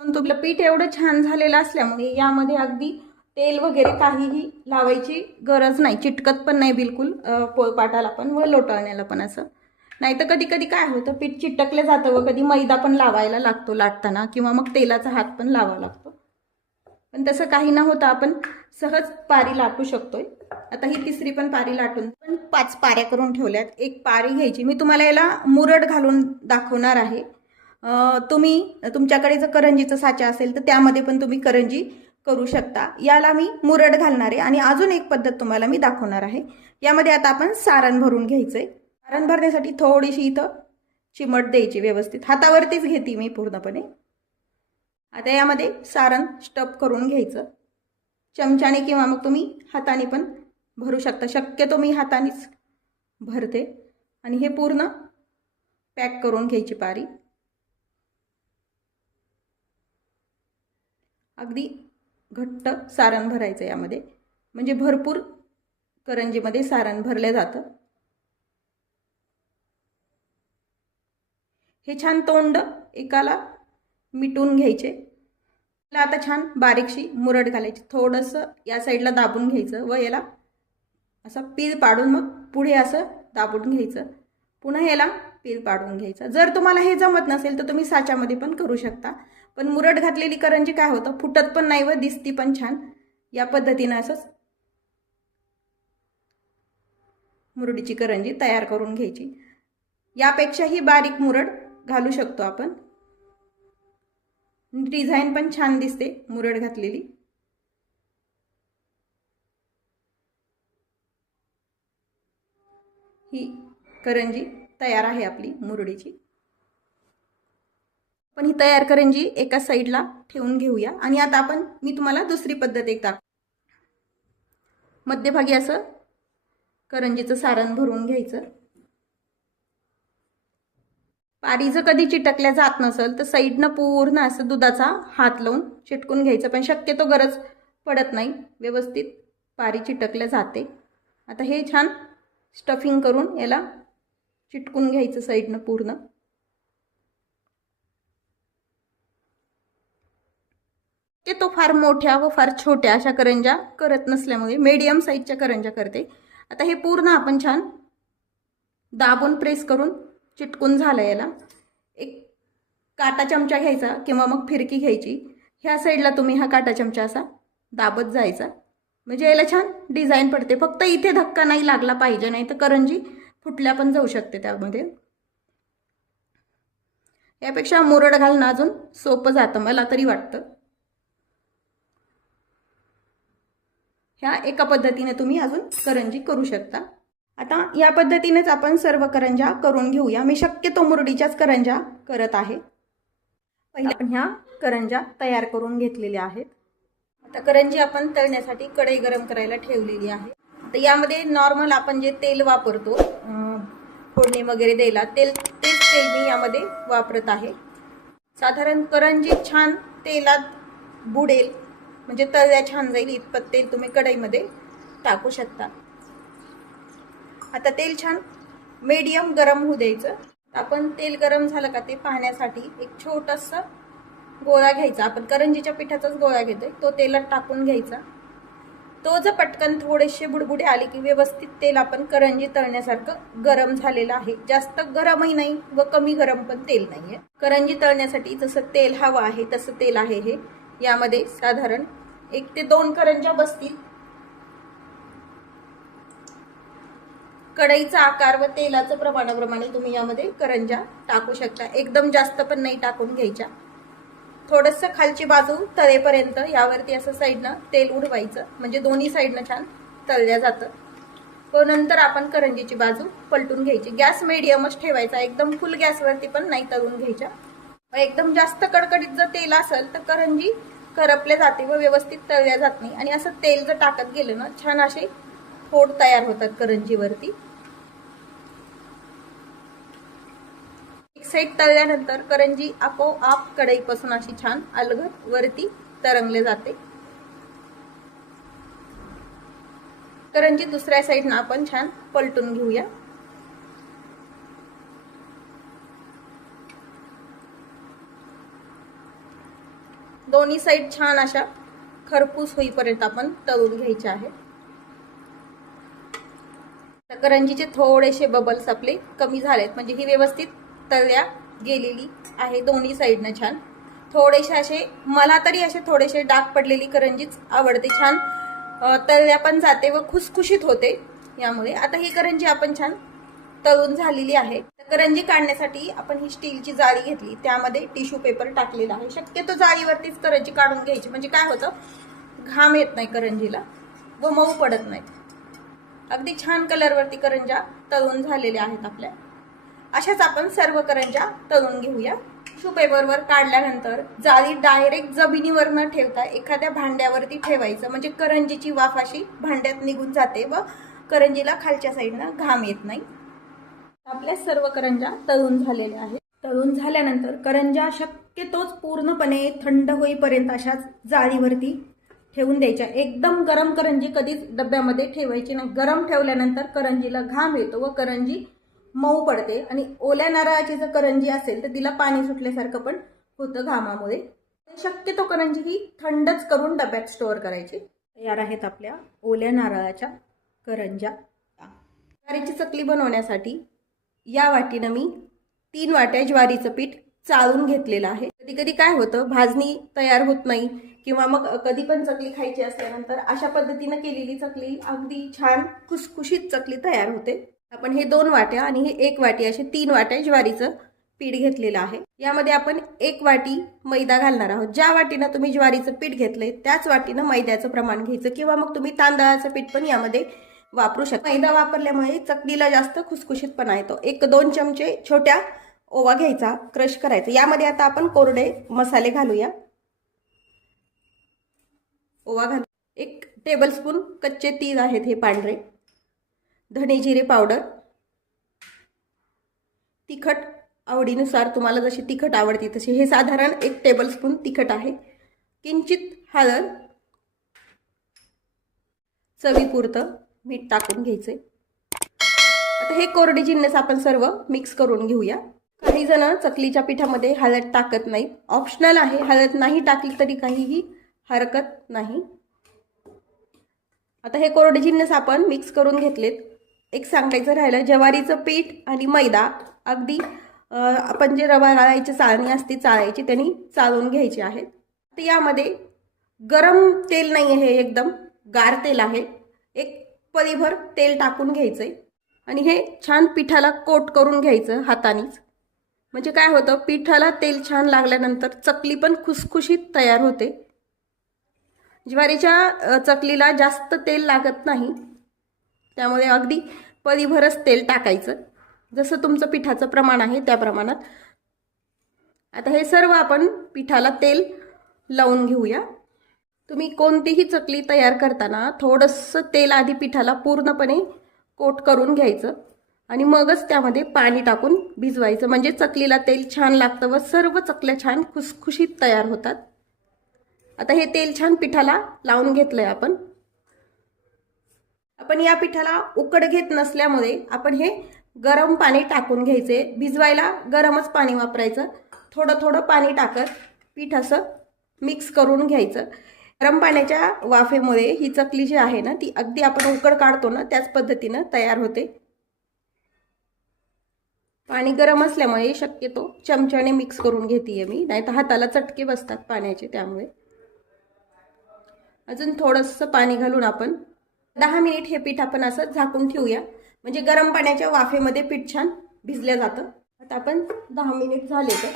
पण तुमचं पीठ एवढं छान झालेलं असल्यामुळे यामध्ये अगदी तेल वगैरे काहीही लावायची गरज नाही. चिटकत पण नाही बिलकुल पोळपाटाला पण व लोटवण्याला पण असं. नाही तर कधी कधी काय होतं पीठ चिटकलं जातं व कधी मैदा पण लावायला लागतो लाटताना, किंवा मग तेलाचा हात पण लावावा लागतो. पण तसं काही न होता आपण सहज पारी लाटू शकतोय. आता ही तिसरी पण पारी लाटून पण 5 पाऱ्या करून ठेवल्यात. एक पारी घ्यायची. मी तुम्हाला याला मुरड घालून दाखवणार आहे. तुम्ही तुमच्याकडे जर करंजीचा साचा असेल तर त्यामध्ये पण तुम्ही करंजी करू शकता. याला मी मुरड घालणार आहे आणि अजून एक पद्धत तुम्हाला मी दाखवणार आहे. यामध्ये आता आपण सारण भरून घ्यायचंय. सारण भरण्यासाठी थोडीशी इथं चिमट द्यायची व्यवस्थित. हातावरतीच घेते मी पूर्णपणे. आता यामध्ये सारण स्टफ करून घ्यायचं. चमच्याने किंवा मग तुम्ही हाताने पण भरू शकता. शक्यतो मी हातानेच भरते आणि हे पूर्ण पॅक करून घ्यायची पारी. अगदी घट्ट सारण भरायचं यामध्ये, म्हणजे भरपूर करंजीमध्ये सारण भरलं जातं. हे छान तोंड एकाला मिटून घ्यायचे. आता छान बारीकशी मुरड घालायची. थोडंसं या साईडला दाबून घ्यायचं व याला असं पील पाडून मग पुढे असं दाबून घ्यायचं. पुन्हा याला पील पाडून घ्यायचं. जर तुम्हाला हे जमत नसेल तर तुम्ही साच्यामध्ये पण करू शकता. पण मुरड घातलेली करंजी काय होतं, फुटत पण नाही व दिसती पण छान. या पद्धतीने असंच मुरडीची करंजी तयार करून घ्यायची. यापेक्षाही बारीक मुरड घालू शकतो आपण. डिझाईन पण छान दिसते मुरड घातलेली. ही करंजी तयार आहे आपली मुरडीची. पण ही तयार करंजी एका साईडला ठेवून घेऊया. आणि आता आपण मी तुम्हाला दुसरी पद्धत एक दाखवते. मध्यभागी असं करंजीचं सारण भरून घ्यायचं. पारी जर कधी चिटकल्या जात नसेल तर साईडनं पूर्ण असं दुधाचा हात लावून चिटकून घ्यायचं. पण शक्यतो गरज पडत नाही, व्यवस्थित पारी चिटकल्या जाते. आता हे छान स्टफिंग करून याला चिटकून घ्यायचं साईडनं पूर्ण. तो फार मोठ्या व फार छोट्या अशा करंजा करत नसल्यामुळे मीडियम साईजच्या करंजा करते. आता हे पूर्ण आपण छान दाबून प्रेस करून चिटकून झालं. याला एक काटा चमचा घ्यायचा किंवा मग फिरकी घ्यायची. ह्या साईडला तुम्ही हा काटा चमचा असा दाबत जायचा, म्हणजे याला छान डिझाईन पडते. फक्त इथे धक्का नाही लागला पाहिजे, नाही तर करंजी फुटल्या पण जाऊ शकते त्यामध्ये. यापेक्षा मुरड घालणं अजून सोपं जातं मला तरी वाटतं. ह्या एका पद्धतीने तुम्ही अजून करंजी करू शकता. आता या पद्धतीनेच आपण सर्व करंजा करून घेऊया. मी शक्यतो मुरडीच्याच करंजा करत आहे. पहिल्या आपण ह्या करंजा तयार करून घेतलेल्या आहेत. आता करंजी आपण तळण्यासाठी कढई गरम करायला ठेवलेली आहे. तर यामध्ये नॉर्मल आपण जे तेल वापरतो फोडणी वगैरे द्यायला, तेच तेल मी यामध्ये वापरत आहे. साधारण करंजी छान तेलात बुडेल, म्हणजे तळल्या छान जाईल इतपत तेल तुम्ही कढईमध्ये टाकू शकता. आता तेल छान मीडियम गरम होऊ द्यायचं. आपण तेल गरम झालं का ते पाहण्यासाठी एक छोटासा गोळा घ्यायचा. आपण करंजीच्या पिठाचाच गोळा घेतोय, तो तेलात टाकून घ्यायचा. तो जर पटकन थोडेसे बुडबुडे आले की व्यवस्थित तेल आपण करंजी तळण्यासारखं गरम झालेलं आहे. जास्त गरमही नाही व कमी गरम पण तेल नाहीये. करंजी तळण्यासाठी जसं तेल हवं आहे तसं तेल आहे हे. यामध्ये साधारण 1 ते 2 करंज्या बसतील. कढईचा आकार व तेलाचं प्रमाणाप्रमाणे तुम्ही यामध्ये करंज्या टाकू शकता. एकदम जास्त पण नाही टाकून घ्यायच्या. थोडंसं खालची बाजू तळेपर्यंत यावरती असं साईडनं तेल उडवायचं, म्हणजे दोन्ही साईडनं छान तळल्या जातं. व नंतर आपण करंजीची बाजू पलटून घ्यायची. गॅस मीडियमच ठेवायचा, एकदम फुल गॅसवरती पण नाही तळून घ्यायच्या. एकदम जास्त कडकडीत जर तेल असेल तर करंजी करपल्या जाते व व्यवस्थित तळल्या जात नाही. आणि असं तेल जर टाकत गेलं ना छान असे फोड तयार होतात करंजीवरती. एक साईड तळल्यानंतर करंजी आपोआप कढईपासून अशी छान अलगद वरती तरंगले जाते. करंजी दुसऱ्या साईडनं आपण छान पलटून घेऊया. दोन्ही साईड छान अशा खरपूस होईपर्यंत आपण तळून घ्यायचे आहे. करंजीचे थोडेसे बबल्स आपले कमी झालेत, म्हणजे ही व्यवस्थित तळल्या गेलेली आहे दोन्ही साईडनं छान. थोडेसे असे मला तरी असे थोडेसे डाग पडलेली करंजीच आवडते. छान तळल्या पण जाते व खुसखुशीत होते. यामुळे आता ही करंजी आपण छान तळून झालेली आहे. करंजी काढण्यासाठी आपण ही स्टीलची जाळी घेतली, त्यामध्ये टिश्यू पेपर टाकलेला आहे. शक्यतो जाळीवरतीच करंजी काढून घ्यायची, म्हणजे काय होतं, घाम येत नाही करंजीला व मऊ पडत नाही. अगदी छान कलरवरती करंजा तळून झालेल्या आहेत आपल्या. अशाच आपण सर्व करंजा तळून घेऊया. टिश्यू पेपरवर काढल्यानंतर जाळी डायरेक्ट जमिनीवर न ठेवता एखाद्या भांड्यावरती ठेवायचं, म्हणजे करंजीची वाफ अशी भांड्यात निघून जाते व करंजीला खालच्या साईडनं घाम येत नाही. आपल्या सर्व करंजा तळून झालेल्या आहेत. तळून झाल्यानंतर करंजा शक्यतोच पूर्णपणे थंड होईपर्यंत अशाच जाळीवरती ठेवून द्यायच्या. एकदम गरम करंजी कधीच डब्यामध्ये ठेवायची नाही. गरम ठेवल्यानंतर करंजीला घाम येतो व करंजी मऊ पडते, आणि ओल्या नारळाची जर करंजी असेल तर तिला पाणी सुटल्यासारखं पण होतं घामामुळे. शक्यतो करंजी ही थंडच करून डब्यात स्टोअर करायची. तयार आहेत आपल्या ओल्या नारळाच्या करंजा. ज्वारीची चकली बनवण्यासाठी या वाटीनं मी 3 वाट्या ज्वारीचं पीठ चाळून घेतलेलं आहे. कधी कधी काय होतं, भाजणी तयार होत नाही, किंवा मग कधी पण चकली खायची असल्यानंतर अशा पद्धतीनं केलेली चकली अगदी छान खुसखुशीत चकली तयार होते. आपण हे 2 वाट्या आणि हे 1 वाटी असे 3 वाट्या ज्वारीचं पीठ घेतलेलं आहे. यामध्ये आपण 1 वाटी मैदा घालणार आहोत. ज्या वाटीनं तुम्ही ज्वारीचं पीठ घेतलंय त्याच वाटीनं मैद्याचं प्रमाण घ्यायचं, किंवा मग तुम्ही तांदळाचं पीठ पण यामध्ये वापरू शकता. मैदा वापरल्यामुळे चकलीला जास्त खुसखुशीतपणा येतो. 1-2 चमचे छोट्या ओवा घ्यायचा, क्रश करायचा. यामध्ये आता आपण कोरडे मसाले घालूया. ओवा घालू. 1 टेबलस्पून कच्चे तीळ आहेत हे पांढरे. धणे जिरे पावडर. तिखट आवडीनुसार, तुम्हाला जशी तिखट आवडते तशी. हे साधारण 1 टेबलस्पून तिखट आहे. किंचित हळद. चवीपुरतं मीठ टाकून घ्यायचे. आता हे कोरडे जिन्नस आपण सर्व मिक्स करून घेऊया. काही जण चकलीच्या पिठामध्ये हळद टाकत नाहीत, ऑप्शनल आहे. हळद नाही टाकली तरी काहीही हरकत नाही. आता हे कोरडे जिन्नस आपण मिक्स करून घेतलेत. एक सांगायचं राहिलं, ज्वारीचं पीठ आणि मैदा अगदी आपण जे रवा गाळायची चाळणी असते चाळायची, त्यांनी चाळून घ्यायची आहे. तर यामध्ये गरम तेल नाही आहे, एकदम गार तेल आहे. 1 पळीभर तेल टाकून घ्यायचंय आणि हे छान पिठाला कोट करून घ्यायचं हातानेच. म्हणजे काय होतं, पिठाला तेल छान लागल्यानंतर चकली पण खुसखुशीत तयार होते. ज्वारीच्या चकलीला जास्त तेल लागत नाही, त्यामुळे अगदी पळीभरच तेल टाकायचं, जसं तुमचं पिठाचं प्रमाण आहे त्या प्रमाणात. आता हे सर्व आपण पिठाला तेल लावून घेऊया. तुम्ही कोणतीही चकली तयार करताना थोडंसं तेल आधी पिठाला पूर्णपणे कोट करून घ्यायचं आणि मगच त्यामध्ये पाणी टाकून भिजवायचं, म्हणजे चकलीला तेल छान लागतं व सर्व चकल्या छान खुसखुशीत तयार होतात. आता हे तेल छान पिठाला लावून घेतलंय आपण. या पिठाला उकड घेत नसल्यामुळे आपण हे गरम पाणी टाकून घ्यायचे. भिजवायला गरमच पाणी वापरायचं. थोडं थोडं पाणी टाकत पीठ असं मिक्स करून घ्यायचं. गरम पाण्याच्या वाफेमुळे ही चकली जी आहे ना, ती अगदी आपण उकड काढतो ना त्याच पद्धतीनं तयार होते. पाणी गरम असल्यामुळे शक्यतो चमच्याने मिक्स करून घेते मी, नाहीतर हाताला चटके बसतात पाण्याचे. त्यामुळे अजून थोडंसं पाणी घालून आपण 10 मिनिट हे पीठ आपण असं झाकून ठेवूया, म्हणजे गरम पाण्याच्या वाफेमध्ये पीठ छान भिजलं जातं. आता आपण 10 मिनिट झाले तर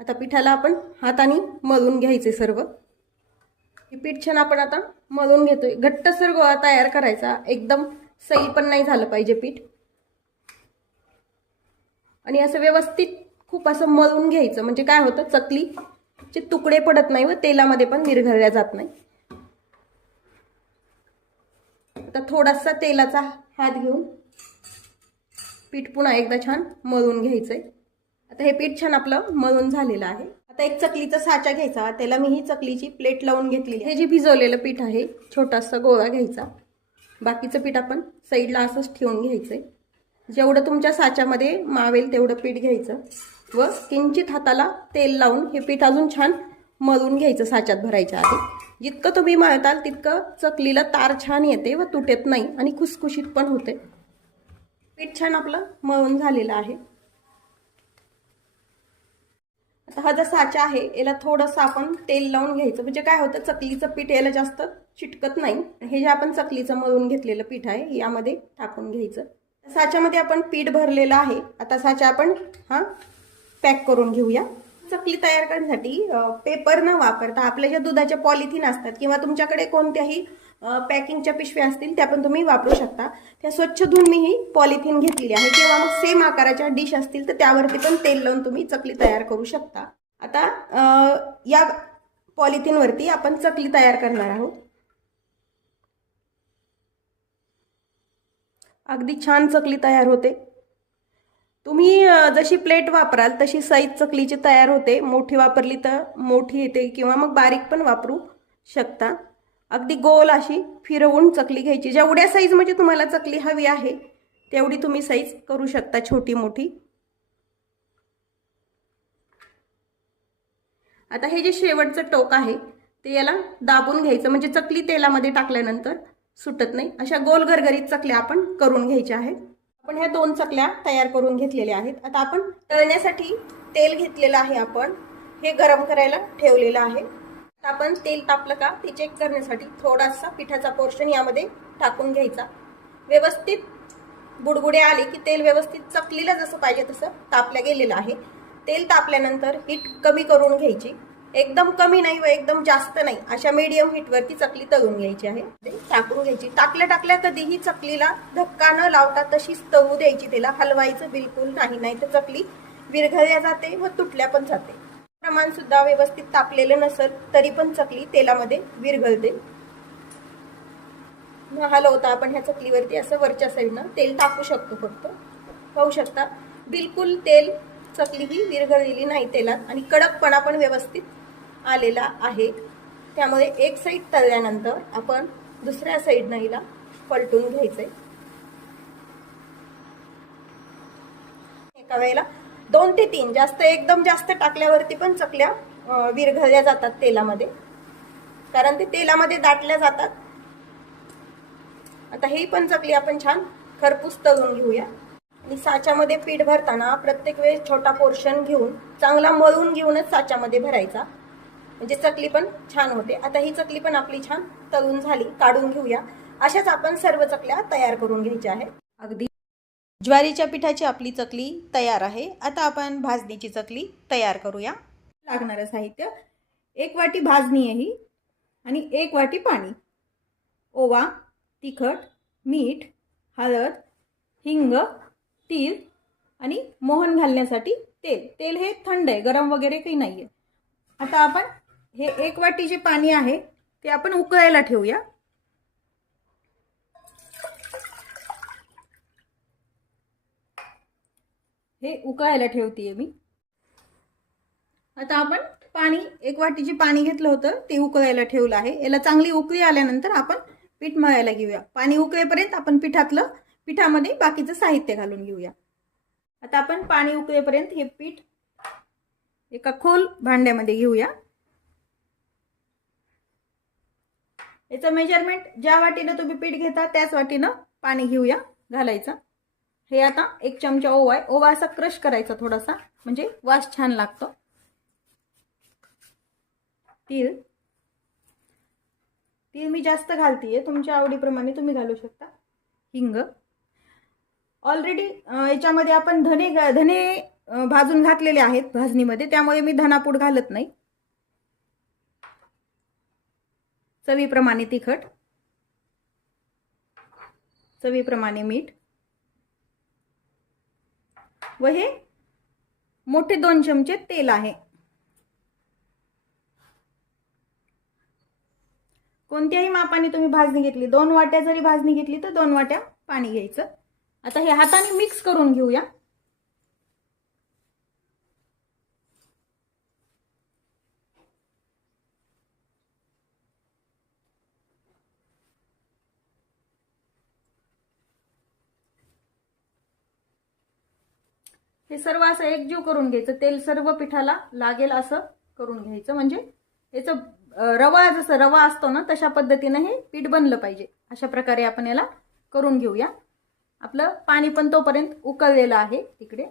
आता पिठाला आपण हाताने मळून घ्यायचे सर्व. हे पीठ छान आपण आता मळून घेतोय. घट्टसर गोळा तयार करायचा, एकदम सैल पण नाही झालं पाहिजे पीठ. आणि असं व्यवस्थित खूप असं मळून घ्यायचं, म्हणजे काय होतं, चकलीचे तुकडे पडत नाही व तेलामध्ये पण विरघळल्या जात नाही. आता थोडासा तेलाचा हात घेऊन पीठ पुन्हा एकदा छान मळून घ्यायचंय. आता हे पीठ छान आपलं मळून झालेलं आहे. आता एक चकलीचा साचा घ्यायचा, त्याला मी ही चकलीची प्लेट लावून घेतलेली. हे जे भिजवलेलं पीठ आहे, छोटासा गोळा घ्यायचा. बाकीचं पीठ आपण साईडला असंच ठेवून घ्यायचंय. जेवढं तुमच्या साच्यामध्ये मावेल तेवढं पीठ घ्यायचं व किंचित हाताला तेल लावून हे पीठ अजून छान मळून घ्यायचं साच्यात भरायच्या आधी. जितकं तुम्ही मळताल तितकं चकलीला तार छान येते व तुटत नाही आणि खुसखुशीत पण होते. पीठ छान आपलं मळून झालेलं आहे. आता हा जो साचा आहे याला थोडंसं आपण तेल लावून घ्यायचं, म्हणजे काय होतं चकलीचं पीठ याला जास्त चिटकत नाही. हे जे आपण चकलीचं मळून घेतलेलं पीठ आहे यामध्ये टाकून घ्यायचं. साच्यामध्ये आपण पीठ भरलेलं आहे. आता साचा आपण हा पॅक करून घेऊया. चकली तयार करण्यासाठी पेपर न वापरता आपल्या ज्या दुधाच्या पॉलिथिन असतात किंवा तुमच्याकडे कोणत्याही पॅकिंगच्या पिशव्या असतील त्या पण तुम्ही वापरू शकता. त्या स्वच्छ धुवून मी ही पॉलिथिन घेतलेली आहे किंवा मग सेम आकाराच्या डिश असतील तर त्यावरती पण तेल लावून तुम्ही चकली तयार करू शकता. आता या पॉलिथिनवरती आपण चकली तयार करणार आहोत. अगदी छान चकली तयार होते. तुम्ही जशी प्लेट वापराल तशी साईज चकलीची तयार होते. मोठी वापरली तर मोठी येते किंवा मग बारीक पण वापरू शकता. अगदी गोल अशी फिरवून चकली घ्यायची. जेवढ्या साईज म्हणजे तुम्हाला चकली हवी आहे तेवढी तुम्ही साईज करू शकता, छोटी मोठी. आता हे जे शेवटचं टोक आहे ते याला दाबून घ्यायचं, म्हणजे चकली तेलामध्ये टाकल्यानंतर सुटत नाही. अशा गोल गरगरीत चकल्या आपण करून घ्यायच्या आहेत. आपण ह्या 2 चकल्या तयार करून घेतलेल्या आहेत. आता आपण तळण्यासाठी तेल घेतलेलं आहे. आपण हे गरम करायला ठेवलेलं आहे. आता आपण तेल तापलं का ते चेक करण्यासाठी थोडासा पिठाचा पोर्शन यामध्ये टाकून घ्यायचा. व्यवस्थित बुडबुडे आले की तेल व्यवस्थित चकलीला जसं पाहिजे तसं तापलं गेलेलं आहे. तेल तापल्यानंतर हीट कमी करून घ्यायची. एकदम कमी नाही व एकदम जास्त नाही, अशा मीडियम हीटवरती चकली तळून घ्यायची आहे. टाकून घ्यायची. टाकल्या कधीही चकलीला धक्का न लावता तशीच तळू द्यायची. त्याला हलवायचं बिलकुल नाही, नाही तर चकली विरघळल्या जाते व तुटल्या पण जाते. प्रमाण सुद्धा व्यवस्थित तापलेलं नसेल तरी पण चकली तेलामध्ये विरघळते. हलवता आपण ह्या चकलीवरती असं वरच्या साईडनं तेल टाकू शकतो. फक्त पाहू शकता बिलकुल तेल चकली ही विरघळलेली नाही तेलात आणि कडकपणा पण व्यवस्थित आलेला आहे. त्यामुळे एक साईड तळल्यानंतर आपण दुसऱ्या साईडनं हिला पलटून घ्यायचंय. एका वेळेला 2 ते 3, जास्त एकदम जास्त टाकल्यावरती पण चकल्या विरघळल्या जातात तेलामध्ये, कारण ते तेलामध्ये दाटल्या जातात. आता ही पण चकली आपण छान खरपूस तळून घेऊया. आणि साच्यामध्ये पीठ भरताना प्रत्येक वेळेस छोटा पोर्शन घेऊन चांगला मळून घेऊनच साच्यामध्ये भरायचा, म्हणजे चकली पण छान होते. आता ही चकली पण आपली छान तळून झाली, काढून घेऊया. अशाच आपण सर्व चकल्या तयार करून घ्यायच्या आहेत. अगदी ज्वारीच्या पिठाची आपली चकली तयार आहे. आता आपण भाजणीची चकली तयार करूया. लागणारं साहित्य: 1 वाटी भाजणी आहे ही आणि 1 वाटी पाणी, ओवा, तिखट, मीठ, हळद, हिंग, तीळ आणि मोहन घालण्यासाठी तेल. तेल हे थंड आहे, गरम वगैरे काही नाहीये. आता आपण हे 1 वाटी जे पाणी आहे ते आपण उकळायला ठेवूया. हे उकळायला ठेवतेय मी. आता आपण पाणी 1 वाटी जे पाणी घेतलं होतं ते उकळायला ठेवलं आहे. याला चांगली उकळी आल्यानंतर आपण पीठ मळायला घेऊया. पाणी उकळेपर्यंत आपण पिठामध्ये बाकीचं साहित्य घालून घेऊया. आता आपण पाणी उकळेपर्यंत हे पीठ एका खोल भांड्यामध्ये घेऊया. याचं मेजरमेंट ज्या वाटीनं तुम्ही पीठ घेता त्याच वाटीनं पाणी घेऊया, घालायचं. हे आता 1 चमचा ओवा आहे. ओवा असा क्रश करायचा थोडासा, म्हणजे वास छान लागतो. तीळ मी जास्त घालतीये, तुमच्या आवडीप्रमाणे तुम्ही घालू शकता. हिंग. ऑलरेडी याच्यामध्ये आपण धने भाजून घातलेले आहेत भाजणीमध्ये, त्यामुळे मी धनापूड घालत नाही. चवीप्रमाणे तिखट, चवीप्रमाणे मीठ व हे मोठे 2 चमचे तेल आहे. कोणत्याही मापाने तुम्ही भाजणी घेतली, 2 वाट्या जरी भाजणी घेतली तर 2 वाट्या पाणी घ्यायचं. आता हे हाताने मिक्स करून घेऊया. हे सर्व असं एकजीव करून घ्यायचं. तेल सर्व पिठाला लागेल असं करून घ्यायचं, म्हणजे याचं जसं रवा असतो ना तशा पद्धतीने हे पीठ बनलं पाहिजे. अशा प्रकारे आपण याला करून घेऊया. आपलं पाणी पण तोपर्यंत उकळलेलं आहे. तिकडे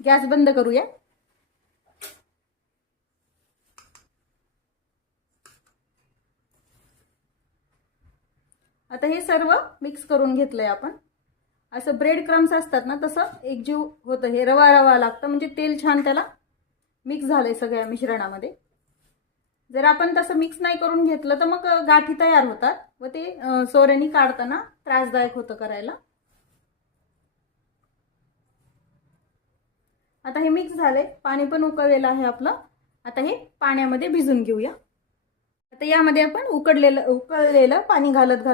गॅस बंद करूया. आता हे सर्व मिक्स करून घेतलंय आपण. असं ब्रेड क्रम्स असतात ना तसं एकजीव होतं. हे रवा रवा लागतं म्हणजे तेल छान त्याला मिक्स झालंय सगळ्या मिश्रणामध्ये. जर आपण तसं मिक्स नाही करून घेतलं तर मग गाठी तयार होतात व ते सोऱ्यानी काढताना त्रासदायक होतं करायला. आता हे मिक्स झालंय. पाणी पण उकळलेलं आहे आपलं. आता हे पाण्यामध्ये भिजून घेऊया. आता यामध्ये आपण उकळलेलं पाणी घालत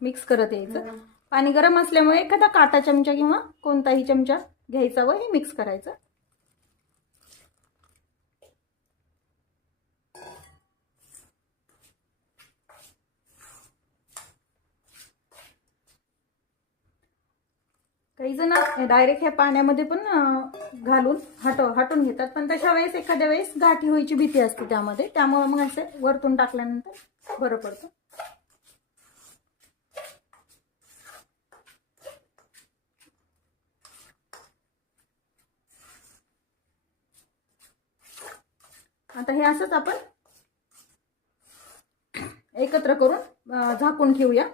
मिक्स करत यायचं. पाणी गरम असल्यामुळे एखादा काटा चमचा किंवा कोणताही चमचा घ्यायचा व हे मिक्स करायचं. काही जण डायरेक्ट ह्या पाण्यामध्ये पण घालून हटून घेतात, पण तशा वेळेस एखाद्या वेळेस गाठी व्हायची भीती असते त्यामध्ये. त्यामुळे मग असे वरतून टाकल्यानंतर बरं पडतं. आता हे असंच आपण एकत्र करून झाकून ठेवूया.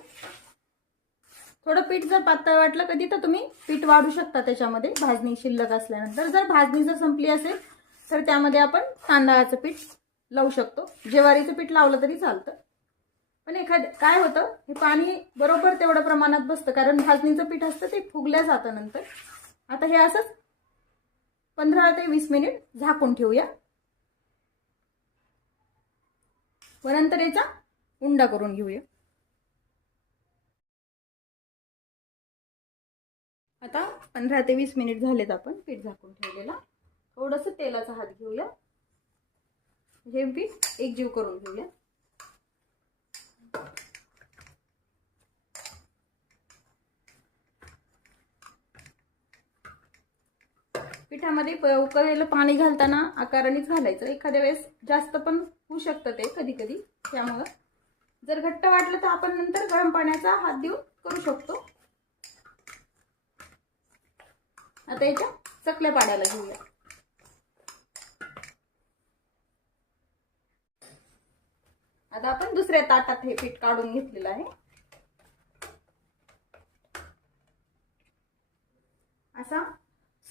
थोडं पीठ जर पातळ वाटलं कधी तर तुम्ही पीठ वाढू शकता त्याच्यामध्ये भाजणी शिल्लक असल्यानंतर. जर भाजणी जर संपली असेल तर त्यामध्ये आपण तांदळाचं पीठ लावू शकतो. ज्वारीचं पीठ लावलं तरी चालतं. पण काय होतं, हे पाणी बरोबर तेवढं प्रमाणात बसतं कारण भाजणीचं पीठ असतं ते फुगल्या जातं नंतर. आता हे असंच 15 ते 20 मिनिट झाकून ठेवूया व नंतर याचा उंडा करून घेऊया. आता 15 ते 20 मिनिट झालेत आपण पीठ झाकून ठेवलेला. थोडंसं तेलाचा हात घेऊया. हे पीठ एकजीव करून घेऊया. पिठामध्ये उकळलेलं पाणी घालताना आकारानेच घालायचं. एखाद्या वेळेस जास्त पण होऊ शकतं ते कधी कधी. त्यामुळं जर घट्ट वाटलं तर आपण नंतर गरम पाण्याचा हात देऊन करू शकतो. आता याच्या चकल्या पाडायला घेऊया. आता आपण दुसऱ्या ताटात हे पीठ काढून घेतलेलं आहे. असा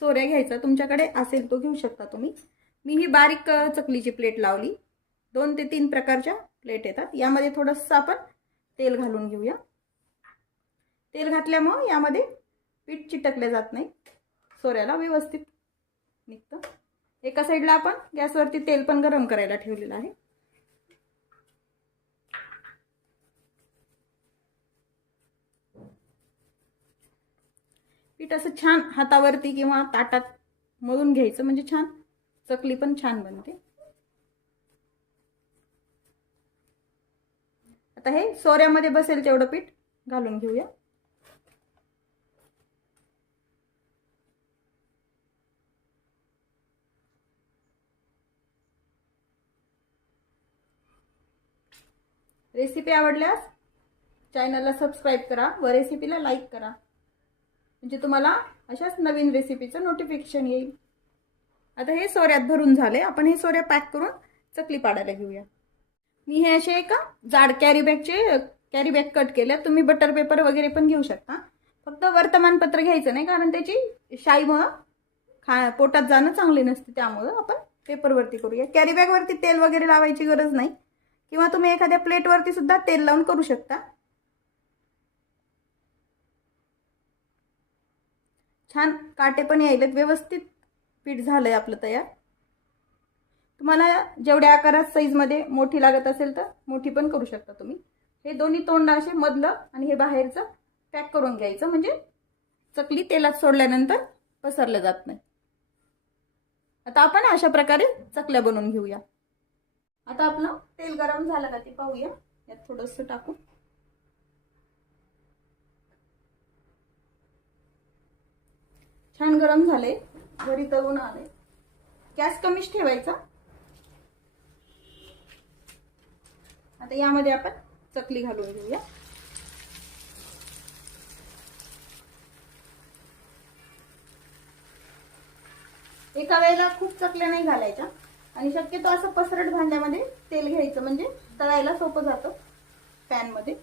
सोऱ्या घ्यायचा, तुमच्याकडे असेल तो घेऊ शकता तुम्ही. मी ही बारीक चकलीची प्लेट लावली. 2 ते 3 प्रकारच्या प्लेट येतात. यामध्ये थोडंसं आपण तेल घालून घेऊया. तेल घातल्यामुळे यामध्ये पीठ चिटकले जात नाही, सोऱ्याला व्यवस्थित निघतं. एका साईडला आपण गॅसवरती तेल पण गरम करायला ठेवलेलं आहे. पीठ असं छान हातावरती किंवा ताटात मळून घ्यायचं म्हणजे छान चकली पण छान बनते. आता हे सोऱ्यामध्ये बसेल तेवढं पीठ घालून घेऊया. रेसिपी आवडल्यास चॅनलला सबस्क्राईब करा व रेसिपीला लाईक करा, म्हणजे तुम्हाला अशाच नवीन रेसिपीचं नोटिफिकेशन येईल. आता हे सोऱ्यात भरून झाले. आपण हे सोऱ्या पॅक करून चकली पाडायला घेऊया. मी हे असे एका जाड कॅरी बॅग कट केल्या. तुम्ही बटर पेपर वगैरे पण घेऊ शकता. फक्त वर्तमानपत्र घ्यायचं नाही कारण त्याची शाईमुळे पोटात जाणं चांगली नसते. त्यामुळं आपण पेपरवरती करूया. कॅरी बॅगवरती तेल वगैरे लावायची गरज नाही, किंवा तुम्ही एखाद्या प्लेटवरती सुद्धा तेल लावून करू शकता. छान काटे पण यायलेत. व्यवस्थित पीठ झालंय आपलं तयार. तुम्हाला जेवढ्या आकारात साईजमध्ये मोठी लागत असेल तर मोठी पण करू शकता तुम्ही. हे दोन्ही तोंड असे मधलं आणि हे बाहेरचं पॅक करून घ्यायचं, म्हणजे चकली तेलात सोडल्यानंतर पसरलं जात नाही. आता आपण अशा प्रकारे चकल्या बनवून घेऊया. आता आपलं तेल गरम झालं का ते पाहूया. यात थोडंसं टाकू. छान गरम झाले, वरी तळून आले. गॅस कमीच ठेवायचा. आता यामध्ये आपण चकली घालून घेऊया. एका वेळेला खूप चकल्या नाही घालायच्या आणि शक्यतो असं पसरट भांड्यामध्ये तेल घ्यायचं, म्हणजे तळायला सोपं जातं पॅन मध्ये.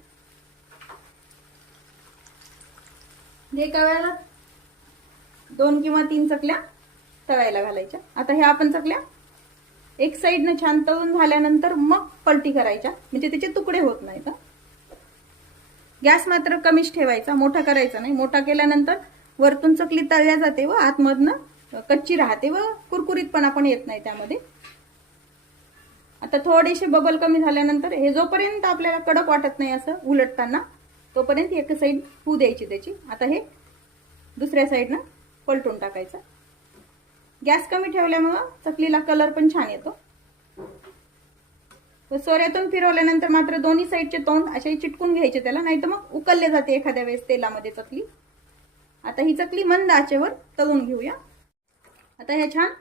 एका वेळेला 2 किंवा 3 चकल्या तळायला घालायच्या. आता ह्या आपण चकल्या एक साईडने छान तळून झाल्यानंतर मग पलटी करायच्या, म्हणजे त्याचे तुकडे होत नाहीत. गॅस मात्र कमीच ठेवायचा, मोठा करायचा नाही. मोठा केल्यानंतर वरतून चकली तळल्या जाते व आतमधनं कच्ची राहते व कुरकुरीतपणा पण येत नाही त्यामध्ये. आता थोडेसे बबल कमी झाल्यानंतर हे जोपर्यंत आपल्याला कडक वाटत नाही असं उलटताना, तोपर्यंत एक साईड होऊ द्यायची त्याची. आता हे दुसऱ्या साईडनं पलटून टाकायचं. गॅस कमी ठेवल्यामुळं चकलीला कलर पण छान येतो. सोऱ्यातून फिरवल्यानंतर मात्र दोन्ही साईडचे तोंड असे चिटकून घ्यायचे त्याला, नाही तर मग उकलले जाते एखाद्या वेळेस तेलामध्ये चकली. आता ही चकली मंद आचेवर तळून घेऊया. आता ह्या छान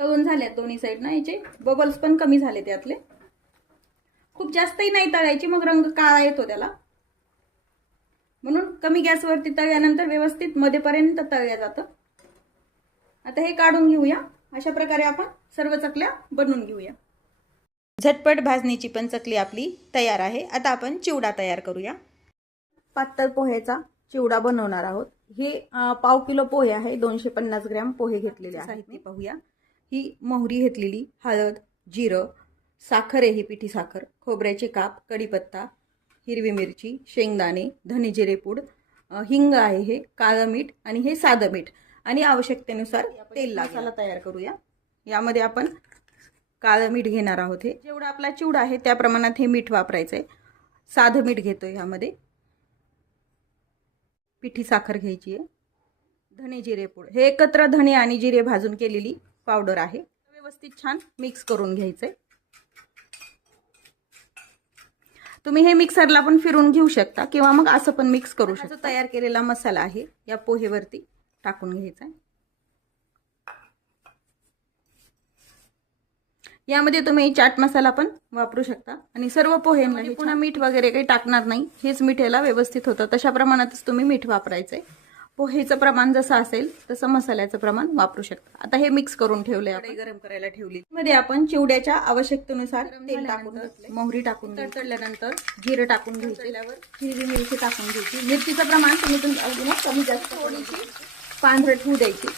तळून झाल्यात दोन्ही साईडनं. याचे बबल्स पण कमी झाले त्यातले. खूप जास्तही नाही तळायची, मग रंग काळा येतो त्याला. म्हणून कमी गॅसवरती तळल्यानंतर व्यवस्थित मध्यपर्यंत तळल्या जातं. आता हे काढून घेऊया. अशा प्रकारे आपण सर्व चकल्या बनवून घेऊया. झटपट भाजणीची पण चकली आपली तयार आहे. आता आपण चिवडा तयार करूया. पातळ पोह्याचा चिवडा बनवणार आहोत. हे पाव किलो पोहे आहे. 250 ग्रॅम पोहे घेतलेले आहेत. साहित्य पाहूया. ही मोहरी घेतलेली, हळद, जिरं, साखर आहे, ही पिठी साखर, खोबऱ्याचे काप, कढीपत्ता, हिरवी मिरची, शेंगदाणे, धने जिरे पूड, हिंग आहे, हे काळं मीठ आणि हे साधं मीठ आणि आवश्यकतेनुसार तेल. मसाला तयार करूया. यामध्ये आपण काळं मीठ घेणार आहोत. हे जेवढा आपला चिवडा आहे त्या प्रमाणात हे मीठ वापरायचंय. साधं मीठ घेतोय. ह्यामध्ये पिठी साखर घ्यायची आहे. धने जिरे पूड, हे एकत्र धने आणि जिरे भाजून केलेली पावडर आहे. व्यवस्थित छान मिक्स करून घ्यायचंय. तुम्ही हे मिक्सरला पण फिरून घेऊ शकता किंवा मग असं पण मिक्स करू शकता. जो तयार केलेला मसाला आहे या पोहेवरती टाकून घ्यायचा आहे. यामध्ये तुम्ही चाट मसाला पण वापरू शकता आणि सर्व पोहेमध्ये पुन्हा मीठ वगैरे काही टाकणार नाही. हेच मीठ याला व्यवस्थित होतं. तशा प्रमाणातच तुम्ही मीठ वापरायचंय. पोहेचं प्रमाण जसं असेल तसं मसाल्याचं प्रमाण वापरू शकता. आता हे मिक्स करून ठेवलंय, आपण गरम करायला ठेवली. मध्ये आपण चिवड्याच्या आवश्यकतेनुसार तेल टाकून, मोहरी टाकून, तळल्यानंतर जिरं टाकून घ्यायचे, हिरवी मिरची टाकून घ्यायची. मिरचीचं प्रमाण तुम्ही तुमच्या कमी जास्त थोडीशी पांढरट होऊ द्यायची.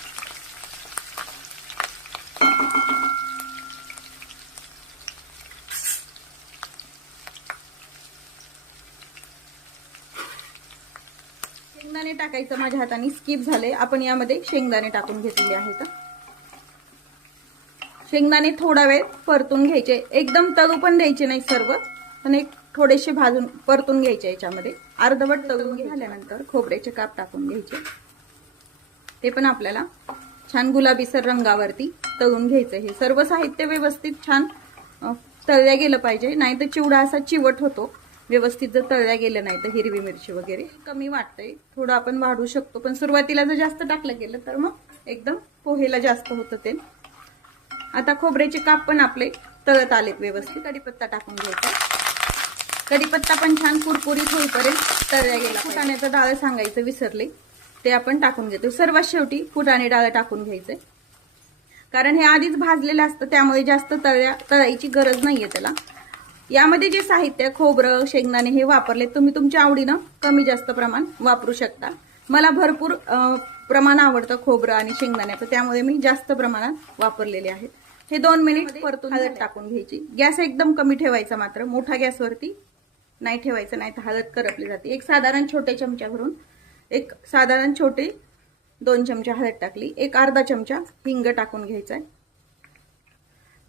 शेंगदाणे टाकायचं माझ्या हाताने स्किप झाले. आपण यामध्ये शेंगदाणे टाकून घेतलेले आहेत. शेंगदाणे थोडा वेळ परतून घ्यायचे. एकदम तळू पण द्यायचे नाही सर्व, पण एक थोडेसे भाजून परतून घ्यायचे. याच्यामध्ये अर्धवट तळून झाल्यानंतर खोबऱ्याचे काप टाकून घ्यायचे. ते पण आपल्याला छान गुलाबीसर रंगावरती तळून घ्यायचं. हे सर्व साहित्य व्यवस्थित छान तळल्या गेलं पाहिजे, नाही तर चिवडा असा चिवट होतो. व्यवस्थित जर तळल्या गेलं नाही तर. हिरवी मिरची वगैरे कमी वाटतंय, थोडं आपण वाढवू शकतो, पण सुरुवातीला जर जास्त टाकलं गेलं तर मग एकदम पोहेला जास्त होतं ते. आता खोबऱ्याचे काप पण आपले तळत आलेत व्यवस्थित. कढीपत्ता टाकून घ्यायचा. कढीपत्ता पण छान कुरकुरीत होईपर्यंत तळल्या गेला. फुटाण्याचं डाळ सांगायचं विसरले, ते आपण टाकून घेतो. सर्वात शेवटी फुटाणे डाळ टाकून घ्यायचंय, कारण हे आधीच भाजलेलं असतं, त्यामुळे जास्त तळायची गरज नाहीये त्याला. यामध्ये जे साहित्य खोबरं, शेंगदाणे हे वापरले, तुम्ही तुमच्या आवडीनं कमी जास्त प्रमाण वापरू शकता. मला भरपूर प्रमाण आवडतं खोबरं आणि शेंगदाण्याचं, त्यामुळे मी जास्त प्रमाणात वापरलेले आहेत. हे 2 मिनिट परतून हळद टाकून घ्यायची. गॅस एकदम कमी ठेवायचा, मात्र मोठा गॅसवरती नाही ठेवायचं, नाही तर हळद करपली जाते. एक साधारण छोटे चमचा भरून, एक साधारण छोटे 2 चमचे हळद टाकली. एक अर्धा चमचा हिंग टाकून घ्यायचा.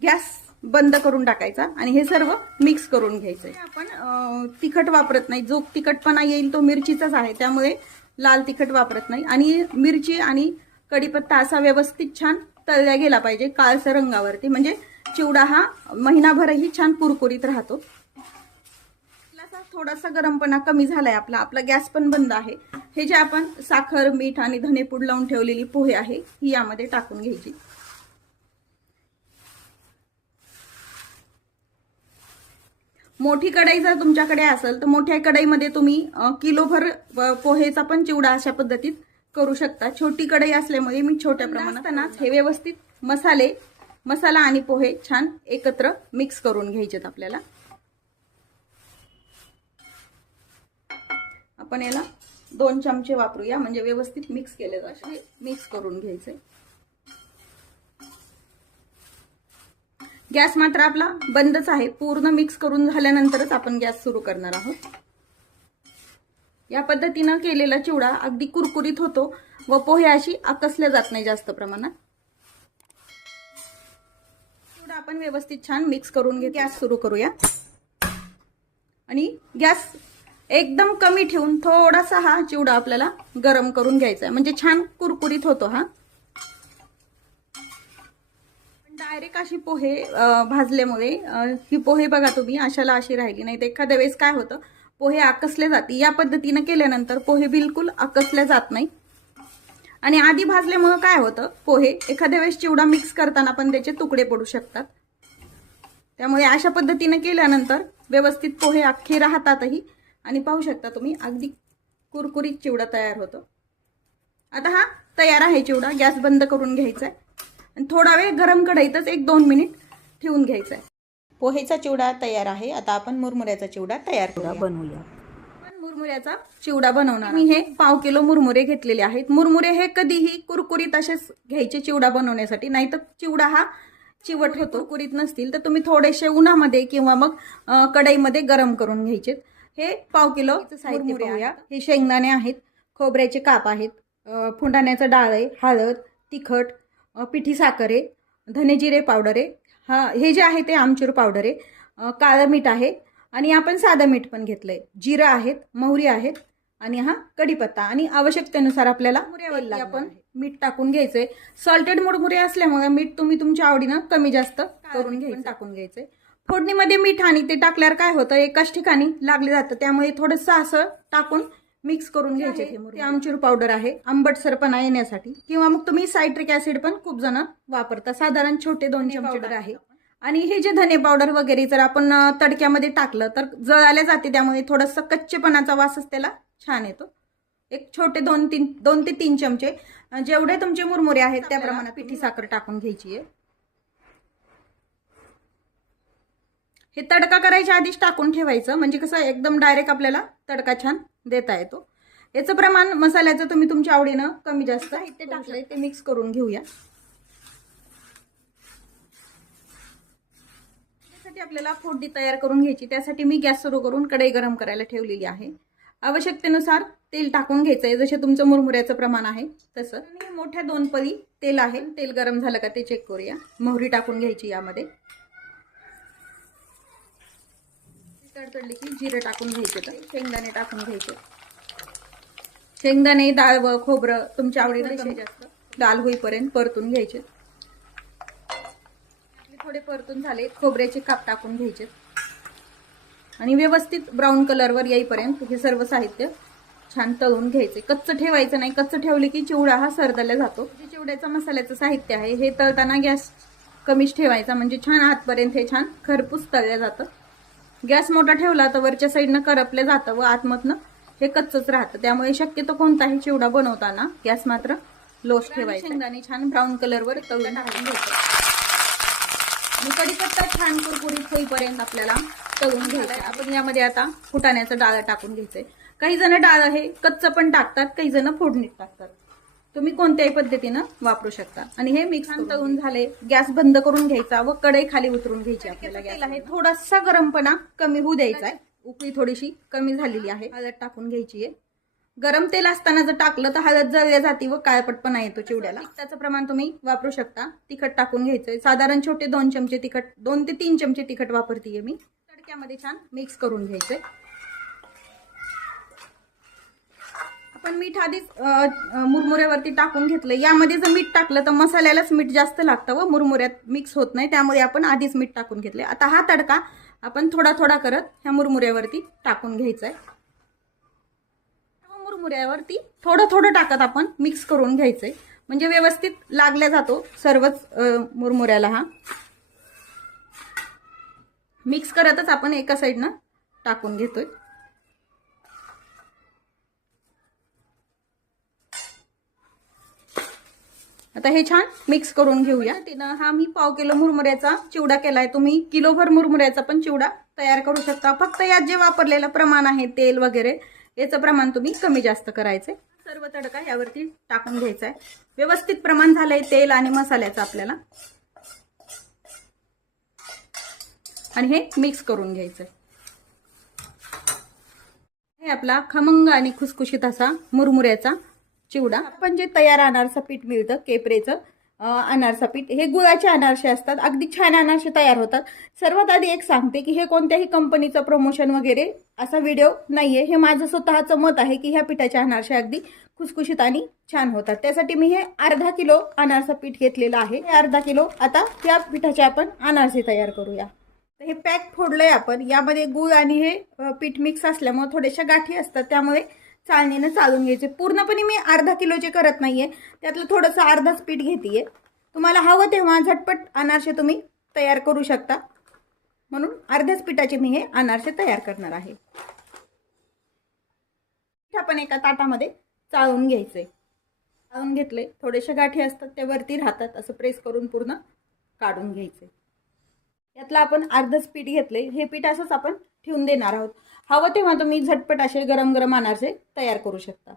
गॅस बंद करून टाकायचा आणि हे सर्व मिक्स करून घ्यायचंय. आपण तिखट वापरत नाही. जो तिखटपणा येईल तो मिरचीचाच आहे, त्यामुळे लाल तिखट वापरत नाही. आणि मिरची आणि कढीपत्ता असा व्यवस्थित छान तळल्या गेला पाहिजे काळसर रंगावरती, म्हणजे चिवडा हा महिनाभरही छान कुरकुरीत राहतो. थोडासा गरमपणा कमी झालाय आपला गॅस पण बंद आहे. हे जे आपण साखर, मीठ आणि धनेपूड लावून ठेवलेली पोहे आहे ही यामध्ये टाकून घ्यायची. मोठी कढई जर तुमच्याकडे असेल तर मोठ्या कढईमध्ये तुम्ही किलोभर पोहेचा पण चिवडा अशा पद्धतीत करू शकता. छोटी कढई असल्यामुळे मी छोट्या प्रमाणात हे व्यवस्थित मसाला आणि पोहे छान एकत्र मिक्स करून घ्यायचेत आपल्याला. आपण याला 2 चमचे वापरूया, म्हणजे व्यवस्थित मिक्स केले जाते. मिक्स करून घ्यायचे. गॅस मात्र आपला बंदच आहे. पूर्ण मिक्स करून झाल्यानंतरच आपण गॅस सुरू करणार आहोत. या पद्धतीनं केलेला चिवडा अगदी कुरकुरीत होतो व पोहे अशी आकसले जात नाही जास्त प्रमाणात. चिवडा आपण व्यवस्थित छान मिक्स करून घेऊ. गॅस सुरू करूया आणि गॅस एकदम कमी ठेवून थोडासा हा चिवडा आपल्याला गरम करून घ्यायचा आहे, म्हणजे छान कुरकुरीत होतो हा. डायरेक्ट अशी पोहे भाजल्यामुळे ही पोहे बघा तुम्ही अशाला अशी राहिली नाही. तर एखाद्या वेळेस काय होतं, पोहे आकसले जाते. या पद्धतीने केल्यानंतर पोहे बिलकुल आकसले जात नाही. आणि आधी भाजल्यामुळे काय होतं, पोहे एखाद्या वेळेस चिवडा मिक्स करताना पण त्याचे तुकडे पडू शकतात. त्यामुळे अशा पद्धतीने केल्यानंतर व्यवस्थित पोहे अख्खे राहतातही. आणि पाहू शकता तुम्ही अगदी कुरकुरीत चिवडा तयार होतो. आता हा तयार आहे चिवडा. गॅस बंद करून घ्यायचा आहे आणि थोडा वेळ गरम कढईतच 1-2 मिनिट ठेवून घ्यायचा आहे. पोहेचा चिवडा तयार आहे. आता आपण मुरमुऱ्याचा चिवडा तयार बनवूया. आपण मुरमुऱ्याचा चिवडा बनवणार. मी हे 1/2 किलो मुरमुरे घेतलेले आहेत. मुरमुरे हे कधीही कुरकुरीत असेच घ्यायचे चिवडा बनवण्यासाठी, नाहीतर चिवडा हा चिवट होतो. कुरकुरीत नसतील तर तुम्ही थोडेसे उन्हामध्ये किंवा मग कढईमध्ये गरम करून घ्यायचे. हे 1/2 किलो मुरमुरे आहे. हे शेंगदाणे आहेत, खोबऱ्याचे काप आहेत, फुटाण्याचं डाळ आहे, हळद, तिखट, पिठी साखर आहे, धने जिरे पावडर आहे, हे जे आहे ते आमचूर पावडर आहे, काळं मीठ आहे आणि आपण साधं मीठ पण घेतलंय, जिरं आहेत, मोहरी आहेत आणि हा कढीपत्ता. आणि आवश्यकतेनुसार आपल्याला मुरमुऱ्यावरती आपण मीठ टाकून घ्यायचंय. सॉल्टेड मुरमुरे असल्यामुळे मीठ तुम्ही तुमच्या आवडीनं कमी जास्त करून घ्यायचं, टाकून घ्यायचंय. फोडणीमध्ये मीठ आणि ते टाकल्यावर काय होतं, एकाच ठिकाणी लागले जातं. त्यामुळे थोडंसं असं टाकून मिक्स करून घ्यायचे. ते आमचूर पावडर आहे आंबटसरपणा येण्यासाठी, किंवा मग तुम्ही सायट्रिक ऍसिड पण खूप जण वापरता. साधारण छोटे 2 चमचे आहे. आणि हे जे धने पावडर वगैरे जर आपण तडक्यामध्ये टाकलं तर जळाले जाते. त्यामुळे थोडंसं कच्चेपणाचा वासच त्याला छान येतो. एक छोटे 2 ते 3 चमचे जेवढे तुमचे मुरमुरे आहेत त्या प्रमाणात पिठी साखर टाकून घ्यायची आहे. हे तडका करायच्या आधीच टाकून ठेवायचं, म्हणजे कसं एकदम डायरेक्ट आपल्याला तडका छान देता येतो. याचं प्रमाण मसाल्याचं तुम्ही तुमच्या आवडीनं कमी जास्त साहित्य टाकलंय ते मिक्स करून घेऊया. त्यासाठी आपल्याला फोडणी तयार करून घ्यायची. त्यासाठी मी गॅस सुरू करून कढई गरम करायला ठेवलेली आहे. आवश्यकतेनुसार तेल टाकून घ्यायचंय, जसे तुमचं मुरमुऱ्याचं प्रमाण आहे तसं. आणि मोठ्या 2 पळी तेल आहे. तेल गरम झालं का ते चेक करूया. मोहरी टाकून घ्यायची यामध्ये. तडतडली की जिरे टाकून घ्यायचे, तर शेंगदाणे टाकून घ्यायचे. शेंगदाणे, डाळ व खोबरं तुमच्या आवडीने कमी जास्त लाल होईपर्यंत परतून घ्यायचे. थोडे परतून झाले, खोबऱ्याचे काप टाकून घ्यायचे आणि व्यवस्थित ब्राऊन कलरवर येईपर्यंत हे सर्व साहित्य छान तळून घ्यायचे. कच्चं ठेवायचं नाही. कच्चं ठेवले की चिवडा हा सरदला जातो. जे चिवड्याचं मसाल्याचं साहित्य आहे हे तळताना गॅस कमीच ठेवायचा, म्हणजे छान आतपर्यंत हे छान खरपूस तळलं जातं. गॅस मोठा ठेवला तर वरच्या साईडनं करपलं जातं व आतमधनं हे कच्चच राहतं. त्यामुळे शक्यतो कोणताही चिवडा बनवताना गॅस मात्र लोच ठेवायचा. शेंगदाणे छान ब्राऊन कलरवर तळून टाकून घ्यायचं आणि कढीपत्ता छान कुरकुरीत होईपर्यंत आपल्याला तळून घ्यायचं. आपण यामध्ये आता फुटाण्याचं डाळ टाकून घ्यायचंय. काही जण डाळ हे कच्चं पण टाकतात, काही जण फोडणीत टाकतात. तुम्ही कोणत्याही पद्धतीनं वापरू शकता. आणि हे मिक्स तळून झाले, गॅस बंद करून घ्यायचा व कढई खाली उतरून घ्यायची. आपल्याला गॅस आहे थोडासा गरमपणा कमी होऊ द्यायचा आहे. उकळी थोडीशी कमी झालेली आहे. हळद टाकून घ्यायची आहे. गरम तेल असताना जर टाकलं तर हळद जळल्या जाते व काळपटपणा येतो चिवड्याला. तिखटाचं प्रमाण तुम्ही वापरू शकता. तिखट टाकून घ्यायचंय. साधारण छोटे 2 चमचे तिखट, 2 ते 3 चमचे तिखट वापरतीये मी. तडक्यामध्ये छान मिक्स करून घ्यायचंय. आपण मीठ आधीच मुरमुऱ्यावरती टाकून घेतलं. यामध्ये जर मीठ टाकलं तर मसाल्यालाच मीठ जास्त लागतं व मुरमुऱ्यात मिक्स होत नाही. त्यामुळे आपण आधीच मीठ टाकून घेतले. आता हा तडका आपण थोडा थोडा करत ह्या मुरमुऱ्यावरती टाकून घ्यायचा आहे. मुरमुऱ्यावरती थोडं थोडं टाकत आपण मिक्स करून घ्यायचंय, म्हणजे व्यवस्थित लागला जातो सर्वच मुरमुऱ्याला. हा मिक्स करतच आपण एका साईडनं टाकून घेतोय. आता हे छान मिक्स करून घेऊया. हा मी 1/2 किलो मुरमुऱ्याचा चिवडा केलाय. तुम्ही किलोभर मुरमुऱ्याचा पण चिवडा तयार करू शकता. फक्त यात जे वापरलेलं प्रमाण आहे तेल वगैरे याचं प्रमाण तुम्ही कमी जास्त करायचंय। सर्व तडका यावरती टाकून घ्यायचा आहे। व्यवस्थित प्रमाण झालंय तेल आणि मसाल्याचं आपल्याला, आणि हे मिक्स करून घ्यायचंय। हे आपला खमंग आणि खुसखुशीत असा मुरमुऱ्याचा चिवडा। आपण जे तयार अनारसा पीठ मिळतं केपरेचं अनारसा पीठ, हे गुळाचे अनारसे असतात, अगदी छान अनारसे तयार होतात। सर्वात आधी एक सांगते की हे कोणत्याही कंपनीचं प्रमोशन वगैरे असा व्हिडिओ नाहीये, हे माझं स्वतःचं मत आहे की ह्या पिठाचे अनारसे अगदी खुसखुशीत आणि छान होतात। त्यासाठी मी हे अर्धा किलो अनारसा पीठ घेतलेलं आहे। हे अर्धा किलो आता या पिठाचे आपण अनारसे तयार करूया। हे पॅक फोडलंय आपण, यामध्ये गुळ आणि हे पीठ मिक्स असल्यामुळे थोडेशा गाठी असतात, त्यामुळे चाळणीने चाळून घ्यायचे। पूर्णपणे मी अर्धा किलोचे करत नाहीये, त्यातलं थोडंसं अर्धाच पीठ घेतेय। तुम्हाला हवं तेव्हा झटपट अनारसे तुम्ही तयार करू शकता, म्हणून अर्ध्याच पिठाचे मी हे अनारसे तयार करणार आहे। आपण एका ताटामध्ये चाळून घ्यायचे। चाळून घेतले, थोडेशा गाठी असतात त्या वरती राहतात, असं प्रेस करून पूर्ण काढून घ्यायचे। यातलं आपण अर्धच पीठ घेतले, हे पीठ असंच आपण ठेवून देणार आहोत। हवं तेव्हा तुम्ही झटपट असे गरम गरम अनारसे तयार करू शकता।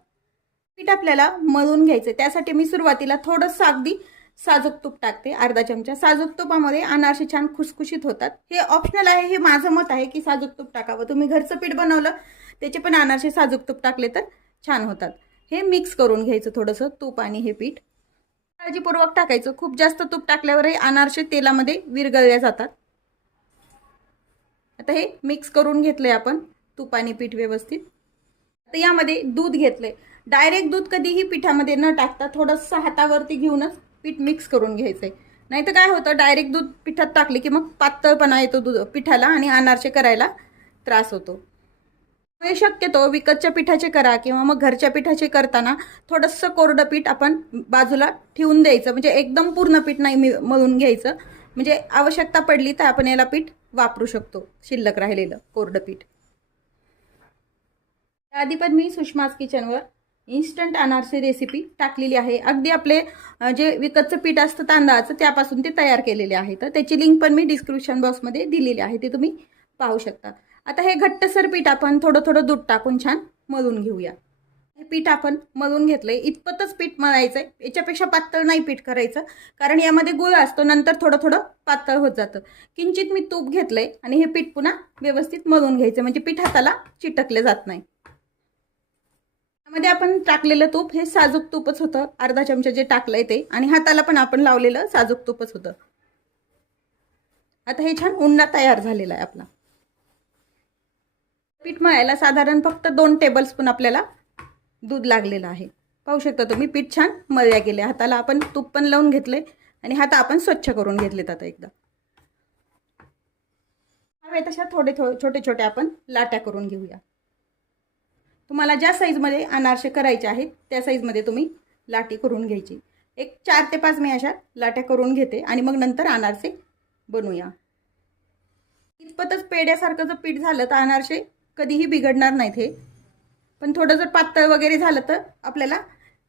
पीठ आपल्याला मळून घ्यायचे, त्यासाठी मी सुरुवातीला थोडंसं अगदी साजूक तूप टाकते, अर्धा चमचा। साजूक तुपामध्ये अनारसे छान खुसखुशीत होतात। हे ऑप्शनल आहे, हे माझं मत आहे की साजूक तूप टाकावं। तुम्ही घरचं पीठ बनवलं त्याचे पण अनारसे साजूक तूप टाकले तर छान होतात। हे मिक्स करून घ्यायचं थोडंसं तूप आणि हे पीठ काळजीपूर्वक टाकायचं। खूप जास्त तूप टाकल्यावरही अनारसे तेलामध्ये विरघळले जातात। आता हे मिक्स करून घेतलंय आपण तूप आणि पीठ व्यवस्थित। आता यामध्ये दूध घेतलंय, डायरेक्ट दूध कधीही पिठामध्ये न टाकता थोडंसं हातावरती घेऊनच पीठ मिक्स करून घ्यायचंय। नाहीतर काय होतं, डायरेक्ट दूध पिठात टाकले की मग पातळपणा येतो दूध पिठाला आणि अनारसे करायला त्रास होतो। हे शक्यतो विकतच्या पिठाचे करा किंवा मग घरच्या पिठाचे करताना थोडंसं कोरडं पीठ आपण बाजूला ठेवून द्यायचं, म्हणजे एकदम पूर्ण पीठ नाही मळून घ्यायचं, म्हणजे आवश्यकता पडली तर आपण याला पीठ वापरू शकतो, शिल्लक राहिलेलं कोरडं पीठ। आधी पण मी सुषमाज किचनवर इन्स्टंट अनारसे रेसिपी टाकलेली आहे। अगदी आपले जे विकतचं पीठ असतं तांदळाचं त्यापासून ते तयार केलेले आहे, तर त्याची लिंक पण मी डिस्क्रिप्शन बॉक्समध्ये दिलेली आहे, ते तुम्ही पाहू शकता। आता हे घट्टसर पीठ आपण थोडं थोडं दूध टाकून छान मळून घेऊया। हे पीठ आपण मळून घेतलंय, इतपतच पीठ मळायचंय, याच्यापेक्षा पातळ नाही पीठ करायचं, कारण यामध्ये गुळ असतो, नंतर थोडं थोडं पातळ होत जातं। किंचित मी तूप घेतलंय आणि हे पीठ पुन्हा व्यवस्थित मळून घ्यायचं, म्हणजे पीठ हाताला चिटकले जात नाही। यामध्ये आपण टाकलेलं तूप हे साजूक तूपच होतं, अर्धा चमचा जे टाकलंय ते, आणि हाताला पण आपण लावलेलं साजूक तूपच होतं। आता हे छान उंडा तयार झालेला आहे आपला। पीठ मळायला साधारण फक्त 2 टेबलस्पून आपल्याला दूध लागलेलं आहे। पाहू शकता तुम्ही, पीठ छान मळल्या गेले। हाताला आपण तूप पण लावून घेतले आणि हात आपण स्वच्छ करून घेतलेत। आता एकदा हवे तशा छोटे छोटे आपण लाट्या करून घेऊया। तुम्हाला ज्या साईजमध्ये अनारसे करायचे आहेत त्या साईजमध्ये तुम्ही लाटी करून घ्यायची। एक 4 ते 5 मी अशा लाट्या करून घेते आणि मग नंतर अनारसे बनवूया। इतपतच पेड्यासारखं जर पीठ झालं तर अनारसे कधीही बिघडणार नाहीत। हे पण थोडं जर पातळ वगैरे झालं तर आपल्याला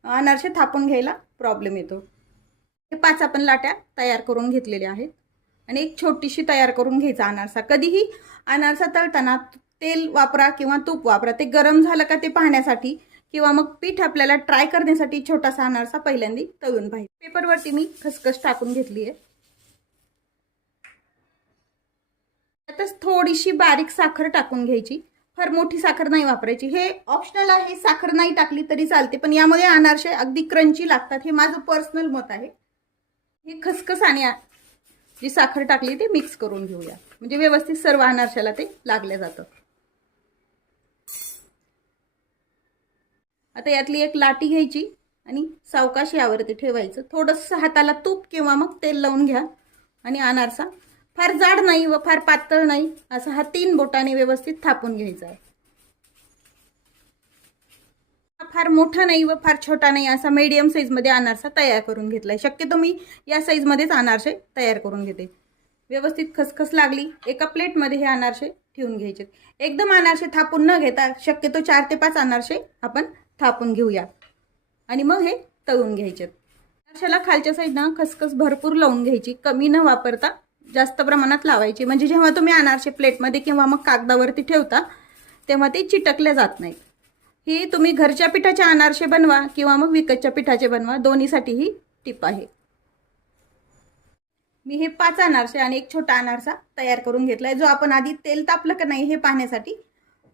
अनारसे थापून घ्यायला प्रॉब्लेम येतो। हे 5 आपण लाट्या तयार करून घेतलेल्या आहेत आणि एक छोटीशी तयार करून घ्यायचा अनारसा। कधीही अनारसा तळताना तेल वापरा किंवा तूप वापरा, ते गरम झालं का ते पाहण्यासाठी किंवा मग पीठ आपल्याला ट्राय करण्यासाठी छोटासा अनारसा पहिल्यांदा तळून पाहिजे। पेपरवरती मी खसखस टाकून घेतली आहे। त्यातच थोडीशी बारीक साखर टाकून घ्यायची, फार मोठी साखर नाही वापरायची। हे ऑप्शनल आहे, साखर नाही टाकली तरी चालते, पण यामध्ये अनारसे अगदी क्रंची लागतात, हे माझं पर्सनल मत आहे। हे खसखस आणि जी साखर टाकली ते मिक्स करून घेऊया, म्हणजे व्यवस्थित सर्व अनारशाला ते लागले जातं। आता यातली एक लाटी घ्यायची आणि सावकाश यावरती ठेवायचं। थोडंसं हाताला तूप किंवा मग तेल लावून घ्या आणि अनारसा फार जाड नाही व फार पातळ नाही असा हा 3 बोटाने व्यवस्थित थापून घ्यायचा आहे। फार मोठा नाही व फार छोटा नाही असा मीडियम साईज मध्ये अनारसा तयार करून घेतलाय। शक्यतो मी या साईज मध्येच अनारसे तयार करून घेते। व्यवस्थित खसखस लागली, एका प्लेट मध्ये हे अनारसे ठेवून घ्यायचे। एकदम अनारसे थापून न घेता शक्यतो 4 ते 5 अनारसे आपण थापून घेऊया आणि मग हे तळून घ्यायचे। अनारशाला खालच्या साईडनं खसखस भरपूर लावून घ्यायची, कमी न वापरता जास्त प्रमाणात लावायची, म्हणजे जेव्हा तुम्ही अनारसे प्लेटमध्ये किंवा मग कागदावरती ठेवता तेव्हा ते चिटकले जात नाहीत। ही तुम्ही घरच्या पिठाचे अनारसे बनवा किंवा मग विकतच्या पिठाचे बनवा, दोन्हीसाठी ही टिप आहे. मी हे 5 अनारसे आणि एक छोटा अनारसा तयार करून घेतलाय, जो आपण आधी तेल तापलं का नाही हे पाहण्यासाठी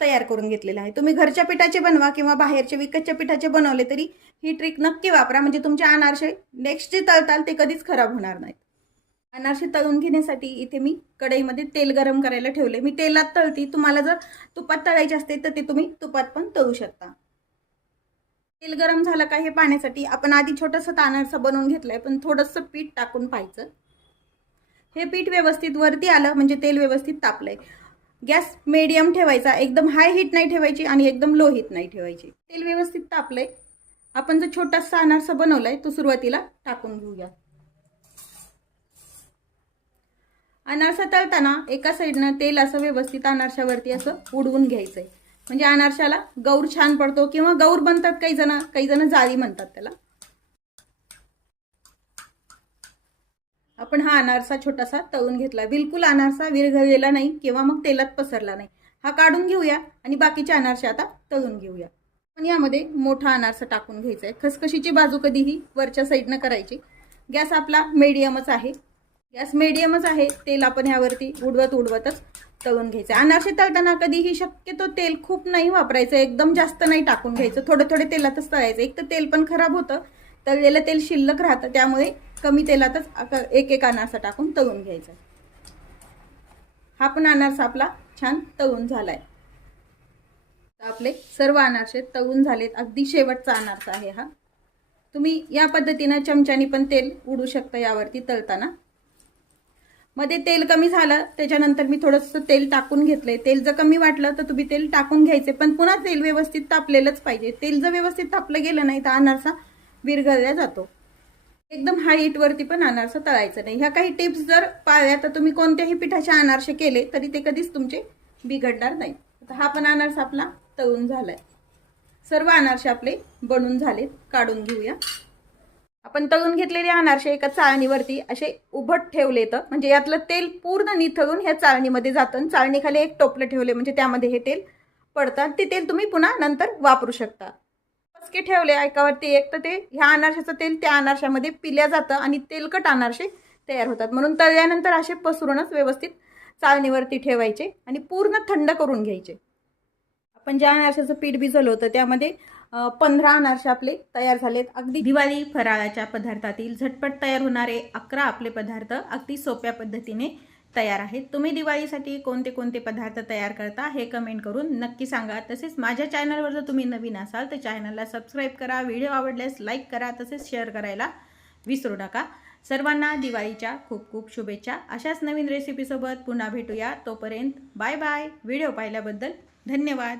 तयार करून घेतलेला आहे. तुम्ही घरच्या पिठाचे बनवा किंवा बाहेरचे विकतच्या पिठाचे बनवले तरी ही ट्रिक नक्की वापरा, म्हणजे तुमचे अनारसे नेक्स्ट जे तळताल ते कधीच खराब होणार नाहीत. अनारसे तळून घेण्यासाठी इथे मी कढईमध्ये तेल गरम करायला ठेवले. मी तेलात तळती, तुम्हाला जर तुपात तळायचे असते तर ते तुम्ही तुपात पण तळू शकता. तेल गरम झालं का हे पाहण्यासाठी आपण आधी छोटासा अनारसा बनवून घेतलाय, पण थोडंसं पीठ टाकून पाहायचं. हे पीठ व्यवस्थित वरती आलं म्हणजे तेल व्यवस्थित तापलंय. गॅस मीडियम ठेवायचा, एकदम हाय हीट नाही ठेवायची आणि एकदम लो हीट नाही ठेवायची. तेल व्यवस्थित तापलंय. आपण जो छोटासा अनारसा बनवलाय तो सुरुवातीला टाकून घेऊया. अनारसा तळताना एका साईडनं तेल असं व्यवस्थित अनारशावरती असं उडवून घ्यायचंय, म्हणजे अनारशाला गौर छान पडतो, किंवा गौर बनतात काही जण जाळी म्हणतात त्याला. आपण हा अनारसा छोटासा तळून घेतला, बिलकुल अनारसा विरघळलेला नाही किंवा मग तेलात पसरला नाही. हा काढून घेऊया आणि बाकीचे अनारसे आता तळून घेऊया. पण यामध्ये मोठा अनारसा टाकून घ्यायचा आहे. खसखशीची बाजू कधीही वरच्या साईडनं करायची. गॅस आपला मीडियमच आहे. तेल आपण ह्यावरती उडवतच तळून घ्यायचं. अनारसे तळताना कधीही शक्यतो तेल खूप नाही वापरायचं, एकदम जास्त नाही टाकून घ्यायचं, थोडे तेलातच तळायचं. एक तर तेल पण खराब होतं, तळलेलं तेल शिल्लक राहतं, त्यामुळे कमी तेलातच एक अनारसा टाकून तळून घ्यायचा. हा पण अनारसा आपला छान तळून झालाय. आपले सर्व अनारसे तळून झालेत. अगदी शेवटचा अनारसा आहे हा. तुम्ही या पद्धतीने चमच्यानी पण तेल उडू शकता यावरती तळताना. मध्ये तेल कमी झालं त्याच्यानंतर मी थोडंसं तेल टाकून घेतलंय. तेल जर कमी वाटलं तर तुम्ही तेल टाकून घ्यायचे, पण पुन्हा तेल व्यवस्थित तापलेलंच पाहिजे. तेल जर व्यवस्थित तापलं गेलं नाही तर अनारसा विरघळला जातो. एकदम हाय हीट वरती पण अनारसा तळायचं नाही. ह्या काही टिप्स जर पाळल्या तर तुम्ही कोणत्याही पिठाचे अनारसे केले तरी ते कधीच तुमचे बिघडणार नाही. आता हा पण अनारसा आपला तळून झालाय. सर्व अनारसे आपले बनून झालेत, काढून घेऊया. आपण तळून घेतलेले अनारसे एका चाळणीवरती असे उभट ठेवले तर म्हणजे यातलं तेल पूर्ण निथळून ह्या चाळणीमध्ये जातं. चाळणीखाली एक टोपलं ठेवले म्हणजे त्यामध्ये हे तेल पडतात. ते तेल तुम्ही पुन्हा नंतर वापरू शकता. पसके ठेवले एकावरती एक तर ते ह्या अनारशाचं तेल त्या अनारशामध्ये पिल्या जातं आणि तेलकट अनारसे तयार होतात. म्हणून तळल्यानंतर असे पसरूनच व्यवस्थित चाळणीवरती ठेवायचे आणि पूर्ण थंड करून घ्यायचे. आपण ज्या अनारशाचं पीठ भिजवलं होतं त्यामध्ये 15 अनारसे आपले तयार झालेत. अगदी दिवाळी फराळाच्या पदार्थातील झटपट तयार होणारे 11 आपले पदार्थ अगदी सोप्या पद्धतीने तयार आहेत. तुम्ही दिवाळीसाठी कोणते कोणते पदार्थ तयार करता हे कमेंट करून नक्की सांगा. तसेच माझ्या चॅनलवर जर तुम्ही नवीन असाल तर चॅनलला सबस्क्राईब करा. व्हिडिओ आवडल्यास लाईक करा, तसेच शेअर करायला विसरू नका. सर्वांना दिवाळीच्या खूप खूप शुभेच्छा. अशाच नवीन रेसिपीसोबत पुन्हा भेटूया. तोपर्यंत बाय बाय. व्हिडिओ पाहिल्याबद्दल धन्यवाद.